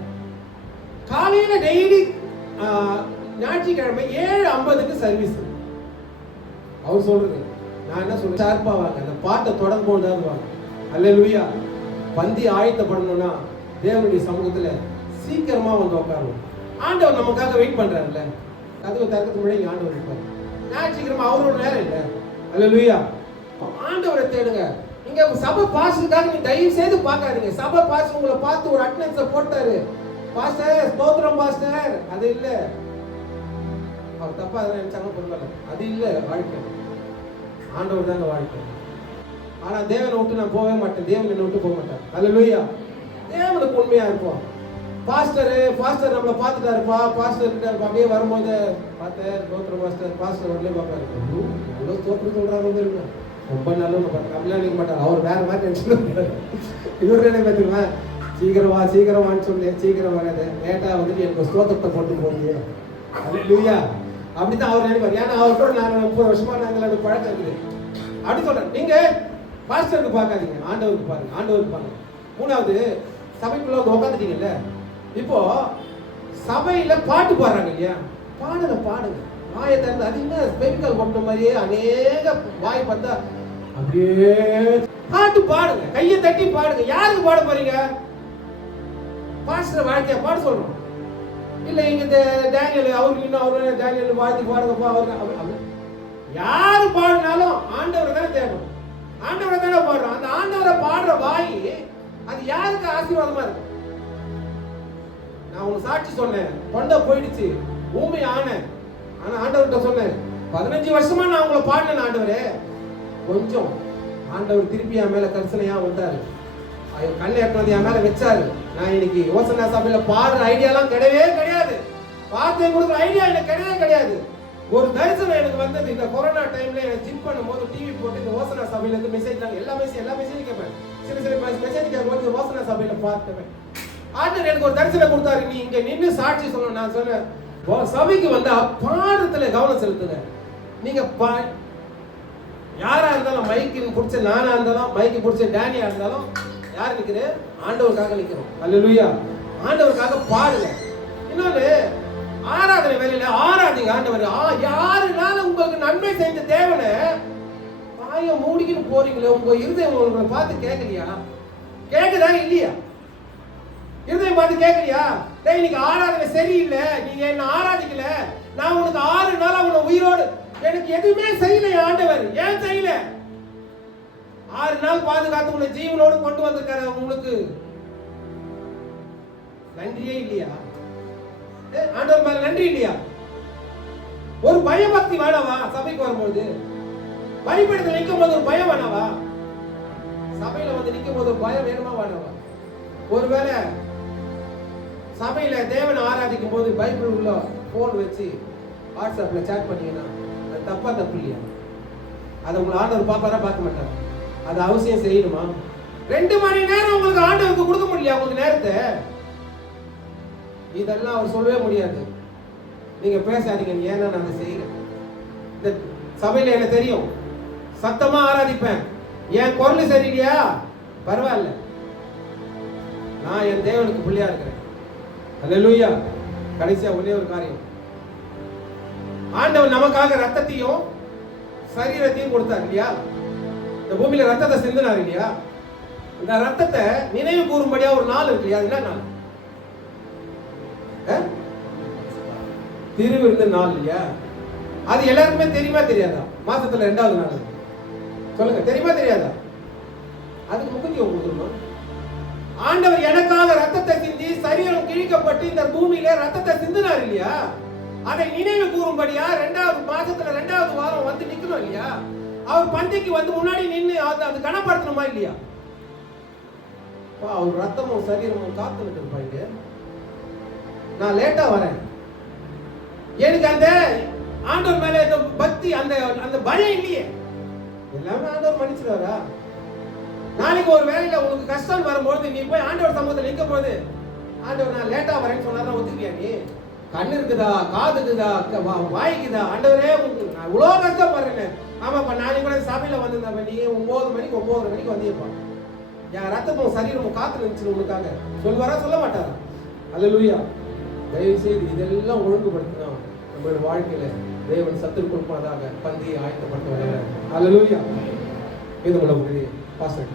காலையில டெய்லி ஞாயிற்றுக்கிழமை 7:50க்கு சர்வீஸ். அவர் சொல்றது நான் என்ன சொல்றேன், ஷார்ப்பா வாங்க, அந்த பாட்டை தொடர்ந்து போதுதான் வாங்க. அல்லேலூயா. பந்தி ஆயத்தப்படணும்னா தேவனுடைய சமூகத்துல சீக்கிரமா வந்து உட்காருவோம். ஆண்டவர் நமக்காக வெயிட் பண்றாருல்ல, கதவு திறக்கிறதுக்கு முன்னாடி ஆண்டவர் இருப்பார். ஞாயிற்றுக்கிழமை அவரோட நேரம் இல்லை. அல்லேலூயா. ஆண்டவரை தேடுங்க. நீங்க சபை பாசுக்காக நீ தயவு செய்து பார்க்காதீங்க. சபை பாசு உங்களை பார்த்து ஒரு அட்டெண்டன்ஸை போட்டாரு, பாஸ்டர் ஸ்தோத்திரம் பாஸ்டர், அது இல்ல. அவர் தப்பா அதை நினைச்சாங்க பரவாயில்ல, அது இல்ல வாழ்க்கை. ஆண்டவர் தாங்க வாழ்க்கை. ஆனா தேவனை விட்டு நான் போகவே மாட்டேன், தேவன் என்னை விட்டு போக மாட்டேன். அல்லேலூயா. தேவனுக்கு உண்மையா இருப்போம். பாஸ்டர் நம்மளை பார்த்துட்டாருப்பா, பாஸ்டர் இருக்காருப்பா, அப்படியே வரும்போது பார்த்தேன் ஸ்தோத்திரம் பாஸ்டர் வரலே பார்ப்பாரு, இவ்வளோ ஸ்தோத்திரம் சொல்றாங்க, ரொம்ப நல்லவங்க பாருங்க, அப்படிலாம் நினைக்க மாட்டார். அவர் வேற மாதிரி நினைச்சு இவரு என்ன பார்த்துக்குவேன், சீக்கிரமான்னு சொல்லி சீக்கிரம் வராது, லேட்டா வந்துட்டு எனக்கு ஸ்தோத்திரத்தை போட்டு போகுது. அல்லேலூயா. அப்படித்தான் அவர் நினைப்பார். ஏன்னா அவர் கூட நான் 30 வருஷமா நாங்கள் அந்த பழக்கம் இருக்குது. அப்படி சொல்றேன். நீங்க பாஸ்டருக்கு பார்க்காதீங்க, ஆண்டவருக்கு பாருங்க, ஆண்டவருக்கு பாருங்க. மூணாவது, சபைக்குள்ள வந்து உட்காந்துட்டீங்கல்ல, இப்போ சபையில பாட்டு பாடுறாங்க இல்லையா, பாடுங்க வாயை திறந்து. அது என்ன ஸ்பெக்டல் கொண்ட மாதிரியே அநேக வாய் பார்த்தா அப்படியே பாட்டு பாடுங்க, கையை தட்டி பாடுங்க. யாருக்கு பாட போறீங்க? பாஸ்டர் வாழ்க்கையா பாட சொல்றோம் இல்ல? இங்க டேனியல் அவருக்கு இன்னும் அவரு டேனியல் வாழ்த்து பாடுங்கப்பா, அவருக்கு யாரு பாடினாலும் ஆண்டவரை தானே தேடணும், ஆண்டவரை தானே பாடுறோம். அந்த ஆண்டவரை பாடுற வாய் அது யாருக்கு ஆசீர்வாதமா இருக்கு? நான் உங்க சாட்சி சொன்னேன், தொண்டை போயிடுச்சு, ஊமை ஆனேன். ஆனா ஆண்டவர்கிட்ட சொன்னேன், 15 வருஷமா நான் உங்களை பாடினேன் ஆண்டவரே. கொஞ்சம் ஆண்டவர் திருப்பி என் மேல கரிசனையா வந்தாரு, கண்ணை ஏற்றது என் மேல வச்சாரு. நான் இன்னைக்கு யோசனா சபையில பாடுற ஐடியாலாம் கிடையவே கிடையாது, வார்த்தை கொடுக்குற ஐடியா எனக்கு கிடையவே கிடையாது. ஒரு தரிசனம் எனக்கு வந்தது இந்த கொரோனா டைம்ல. எனக்கு ஜிம் பண்ணும்போது டிவி போட்டு இந்த யோசனா சபையில இருந்து மெசேஜ், எல்லா மெசேஜ் கேட்பேன். சில மெசேஜ் கேட்கும்போது யோசனா சபையில பார்த்தேன். ஆண்டவர் எனக்கு ஒரு தரிசனம் கொடுத்தாரு, நீ இங்க நின்று சாட்சி சொல்லணும். நான் சொன்னேன், சபைக்கு வந்தா பாடத்துல கவனம் செலுத்துங்க. நீங்க யாரா இருந்தாலும், மைக்கு பிடிச்ச நானா இருந்தாலும், மைக்கு பிடிச்ச டேனியா இருந்தாலும், யார் நிக்குது? ஆண்டவருக்காக நிக்கிறோம். அல்லேலூயா. ஆண்டவருக்காக பாடுங்க. இன்னொன்னு, ஆராதனை வேலையில ஆராதிங்க ஆண்டவர். யாருனாலும் உங்களுக்கு நன்மை செஞ்ச தேவனை வாயை மூடிக்கிட்டு போறீங்களே, உங்க இருதயம் உங்களை பார்த்து கேட்கலையா? கேக்குதா இல்லையா? இருதயம் பார்த்து கேட்கலையா? டேய், இன்னைக்கு ஆராதனை சரியில்லை, நீங்க என்ன ஆராதிக்கல, நான் உனக்கு 6 நாள் உன்னை உயிரோடு எனக்கு எதுவுமே செய்யல ஆண்டவர். ஏன் செய்யல? 6 நாள் பாதுகாத்து உன்னை ஜீவனோடு கொண்டு வந்திருக்காரு. உங்களுக்கு நன்றியே இல்லையா? ஆண்டவர் மேல நன்றி இல்லையா? ஒரு பயபக்தி வேணாவா? சபைக்கு வரும்போது பலிபீடத்தில் நிற்கும் போது ஒரு பயம் வேணாவா? சபையில வந்து நிற்கும் போது ஒரு பயம் வேணுமா வேணாவா? ஒருவேளை சபையில தேவனை ஆராதிக்கும் போது பைபிள் உள்ள போன் வச்சு வாட்ஸ்அப்ல சேட் பண்ணீங்கன்னா அது தப்பு இல்லையா? அதை உங்களை ஆண்டவர் பாப்பாரா பார்க்க மாட்டார். அது அவசியம் செய்யணுமா? 2 மணி நேரம் உங்களுக்கு ஆண்டவருக்கு கொடுக்க முடியல உங்களுக்கு நேரத்தை? இதெல்லாம் அவர் சொல்லவே முடியாது. நீங்க பேசாதீங்க, ஏன்னா நான் அதை செய்யறேன். இந்த சபையில எனக்கு தெரியும், சத்தமா ஆராதிப்பேன். என் குரல் சரியில்லையா? பரவாயில்ல, நான் என் தேவனுக்கு பிள்ளையா இருக்கிறேன். அல்லேலூயா. கடைசியா ஒரே ஒரு காரியம், ஆண்டவர் நமக்காக ரத்தத்தையும் சரீரத்தையும் கொடுத்தார் இல்லையா? இந்த பூமியில ரத்தத்தை சிந்தினார் இல்லையா? இந்த ரத்தத்தை நினைவு கூறும்படியா ஒரு நாள் இருக்கு இல்லையா? அது என்ன நாள்? திருவிருந்து நாள் இல்லையா? அது எல்லாருக்குமே தெரியுமா தெரியாதா? மாசத்துல 2வது நாள். சொல்லுங்க, தெரியுமா தெரியாதா? அதுக்கு முக்கியம் கொடுக்கணும். ஆண்டவர் எனக்காக ரத்தத்தை சிந்தி சரீரம் கிழிக்கப்பட்டு இந்த பூமியில ரத்தத்தை சிந்தினார் இல்லையா? அதை நினைவு கூறும்படியா 2வது மாசத்துல 2வது வாரம் வந்து நிக்கணும் இல்லையா? அவர் பந்திக்கு வந்து முன்னாடி நின்று அது கனப்படுத்தணுமா இல்லையா? அவர் ரத்தமும் சரீரமும் காத்து இருப்பாங்க. நான் லேட்டா வரேன், எனக்கு அந்த ஆண்டவர் மேல இந்த பக்தி அந்த பயம் இல்லையே. எல்லாமே ஆண்டவர் மன்னிச்சிடுவாரா? நாளைக்கு ஒரு வேலையில உங்களுக்கு கஷ்டம் வரும்போது நீ போய் ஆண்டவர் சமூகத்தில் நிற்கும் போது, ஆண்டவர் நான் லேட்டா வரேன்னு சொன்னாதான் ஒத்துக்கியா? நீ கண்ணு இருக்குதா, காது இருக்குதா, வாய்க்குதா? ஆண்டவரே நான் இவ்வளோ கஷ்டப்படுறேன். ஆமாப்பா, நாளைக்கு கூட சபையில வந்திருந்தேன், நீ 9 மணிக்கு 9:30 மணிக்கு வந்தியப்பா, என் ரத்தமும் சரீரமும் காத்து நினைச்சு உங்களுக்காக சொல்வாரா சொல்ல மாட்டாரா? அல்லேலூயா. தயவு செய்து இதெல்லாம் ஒழுங்குபடுத்தினா நம்மளோட வாழ்க்கையில தேவன் சத்துரு கொடுப்பதாக பந்தியை ஆயத்தப்படுத்த. அல்லேலூயா. இது உள்ள பாஸ்டர்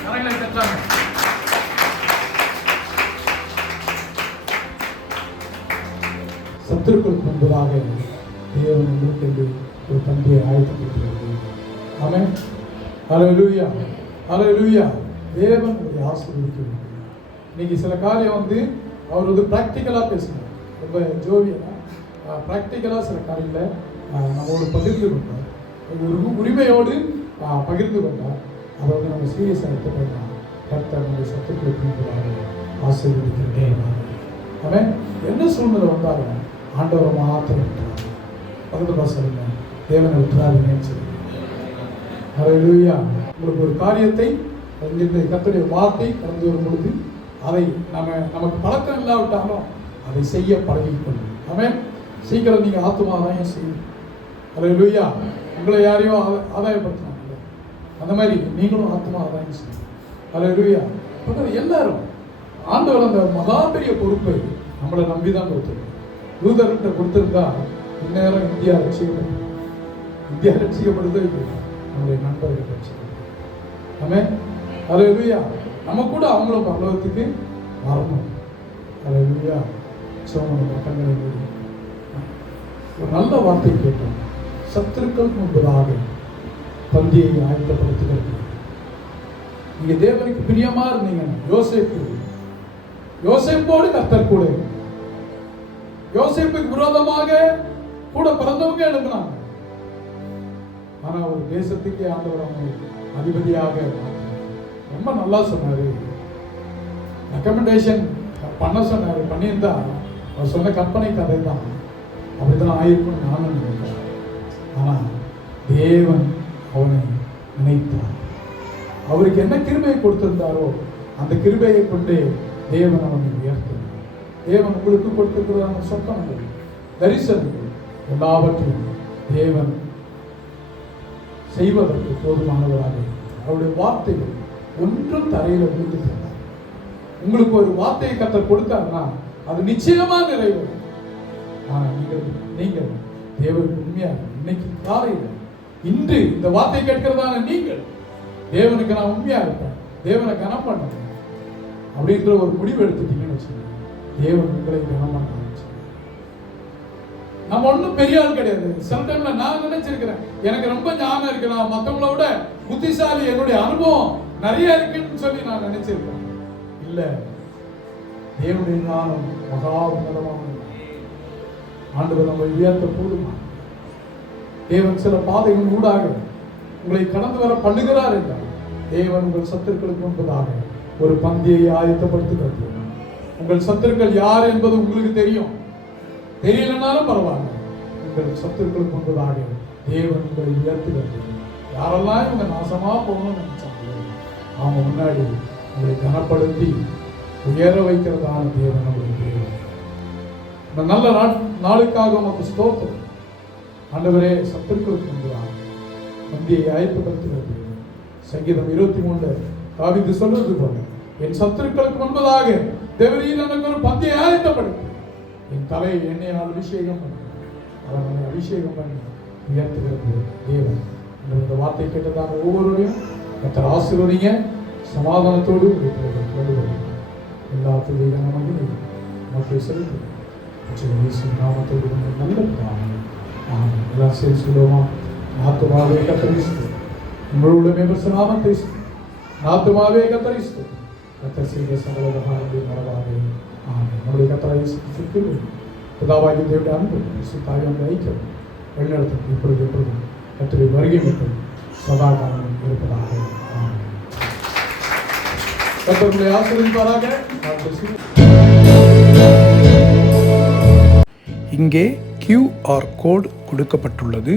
கரங்களை தட்டாங்க. சத்துருக்கள் முன்பதாக தேவன் உங்களுக்கு ஒரு பந்தியை ஆயத்தப்படுத்துகிறது. ஆமென். அல்லேலூயா. அல்லேலூயா. தேவன் உங்களை ஆசீர்வதிக்க வேண்டும். இன்னைக்கு சில காரியம் அவர் ப்ராக்டிக்கலாக பேசினார், ரொம்ப ஜோவியலாக ப்ராக்டிக்கலாக சில காரியங்களை நம்மளோடு பகிர்ந்து கொண்டார், ஒரு உரிமையோடு பகிர்ந்து கொண்டார். அதை நம்ம சீரியஸாக எடுத்துக்கலாம். கர்த்தர் நம்முடைய சத்துக்களை ஆசீர்வதிக்கிறேன். அவன் என்ன சூழ்நிலை வந்தாலும் ஆண்டவரை மாத்திரம் விட்டுறாரு. பக்கத்து சொல்லுங்க, தேவனை விட்டுறாருன்னு சொல்லி. ஹல்லேலூயா. உங்களுக்கு ஒரு காரியத்தை இந்த கர்த்தருடைய வார்த்தை கடந்து வரும் பொழுது அதை நமக்கு பழக்கம் இல்லாவிட்டாலும் அதை செய்ய பழகிக்கொள்ளும். அவன் சீக்கிரம் நீங்கள் ஆத்துமாதான் செய்யும். ஹல்லேலூயா. உங்களை யாரையும் ஆதாயப்படுத்தினாங்க, அந்த மாதிரி நீங்களும் ஆத்துமாதான் செய்யும். ஹல்லேலூயா. எல்லாரும் ஆண்டவர் அந்த மகா பெரிய பொறுப்பை நம்மளை நம்பிதான் கொடுத்துருக்கோம். தூதர்கிட்ட கொடுத்திருந்தா இந்நேரம் இந்தியா ரட்சிக்கப்படுதே நம்முடைய நண்பர்கள் ரட்சிக்கப்படுது. ஆமென். ஹல்லேலூயா. நம்ம கூட அவங்களும் பரலோகத்துக்கு வரணும். ஹல்லேலூயா. சோமன கட்டங்களை மூடி ஒரு நல்ல வார்த்தை கேட்டோம். சத்துருக்கள் முன்பதாக பந்தியை ஆயத்தப்படுத்துகிறது. நீங்க தேவனுக்கு பிரியமா இருந்தீங்க. யோசேப்போடு கர்த்தர் கூட, யோசேப்புக்கு விரோதமாக கூட பிறந்தவங்க எழுப்பினாங்க. ஆனா ஒரு தேசத்துக்கே ஆண்டவர் அவங்க அதிபதியாக ரொம்ப நல்லா சொன்னாரு. ரெக்கமெண்டேஷன் பண்ண சொன்னாரு. பண்ணியிருந்தா அவர் சொன்ன கற்பனை கதை தான் அப்படித்தான் ஆயிருக்கும் நானும் நினைக்கிறேன். ஆனா தேவன் அவனை நினைத்தார். அவருக்கு என்ன கிருபையை கொடுத்திருந்தாரோ அந்த கிருபையை கொண்டே தேவன் அவனை உயர்த்தினார். தேவன் உங்களுக்கு கொடுத்திருக்கிறதான சொப்பனங்கள், தரிசனங்கள் எல்லாவற்றையும் தேவன் செய்வதற்கு போதுமானவராக அவருடைய வார்த்தைகள் ஒன்றும் தரையில விழுந்து போனார். உங்களுக்கு ஒரு வார்த்தையை கர்த்தர் கொடுத்தாருன்னா அது நிச்சயமா நிறைவேறும். ஆனா நீங்கள் தேவனுக்கு உண்மையாக இன்னைக்கு காலையில் இன்று இந்த வார்த்தை கேட்கிறதான நீங்கள் தேவனுக்கு நான் உண்மையா இருப்பேன், தேவனை கனம் பண்ண அப்படின்ற ஒரு முடிவு எடுத்துட்டீங்கன்னு வச்சுக்கோங்க, தேவன் உங்களை கனம் பண்ண. நம்ம ஒன்றும் பெரிய ஆள் கிடையாது. சில டைம்ல நான் நினைச்சிருக்கிறேன் எனக்கு ரொம்ப ஞானம் இருக்கு, நான் மற்றவங்கள விட புத்திசாலி, என்னுடைய அனுபவம் நிறைய இருக்குன்னு சொல்லி நான் நினைச்சிருக்கேன். இல்ல, தேவனுடைய ஞானம் மகா உன்னதமான ஆண்டவர் நம்ம உயர்த்த போதுமா. தேவன் சில பாதைகள் ஊடாக உங்களை கடந்து வர பண்ணுகிறார் என்றால் தேவன் உங்கள் சத்துருக்களுக்கு முன்பதாக ஒரு பந்தியை ஆயத்தப்படுத்துகிறது. உங்கள் சத்துருக்கள் யார் என்பது உங்களுக்கு தெரியும், தெரியலனாலும் பரவாயில்ல. உங்கள் சத்துருக்களுக்கு முன்பதாக தேவன் உங்களை உயர்த்துகிறது. யாரெல்லாம் இவங்க நாசமா போகணும்னு நினைச்சாங்களோ அவங்க முன்னாடி உங்களை கனப்படுத்தி உயர வைக்கிறதான தேவன் உங்களுக்கு தேவன். இந்த நல்ல நாளுக்காக உங்களுக்கு ஸ்தோத்திரம் ஆண்டவரே. சத்துருக்களுக்கு முன்பதாக பந்தியை ஆயத்தப்படுத்துகிறது. சங்கீதம் 23 தாவீது சொல்வது போல, என் சத்துருக்களுக்கு முன்பதாக தேவரீர் எனக்கு ஒரு பந்தியை ஆயத்தப்படுத்து, என் தலையை எண்ணெயால் அபிஷேகம் பண்ணி அவனை அபிஷேகம் பண்ணி உயர்த்துகிறது தேவன். இந்த வார்த்தை கேட்டதாக ஒவ்வொருவரையும் கர்த்தர் ஆசீர்வதிங்க. சமாதானத்தோடு எல்லா துறையிலும் மக்கள் செலுத்து நாமத்தோடு நல்ல எல்லாம் சரி சொல்லுவோமா. நாத்துமாவே கத்தரிஸ்து முழுவதுமே நாமத்தை நாத்துமாவே கத்தரிஸ்து கத்தர் செய்த சகலதாக மறவாதே. நம்முடைய கத்தரை சுற்றி பிதாவாகி தேவனுடைய அன்பு தாயோட ஐக்கியம் வழிநடத்தும் இப்பொழுது எப்பொழுதும் கத்தரை வருகை மற்றும் சதா காலம் இருப்பதாக. கத்தருடைய ஆசீர்வதிப்பாராக. இங்கே QR கோட் கொடுக்கப்பட்டுள்ளது.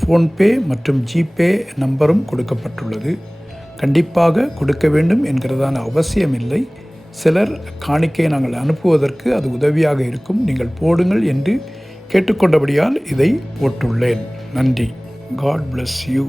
ஃபோன்பே மற்றும் ஜிபே நம்பரும் கொடுக்கப்பட்டுள்ளது. கண்டிப்பாக கொடுக்க வேண்டும் என்கிறதான அவசியமில்லை. சிலர் காணிக்கையை நாங்கள் அனுப்புவதற்கு அது உதவியாக இருக்கும், நீங்கள் போடுங்கள் என்று கேட்டுக்கொண்டபடியால் இதை போட்டுள்ளேன். நன்றி. God bless you.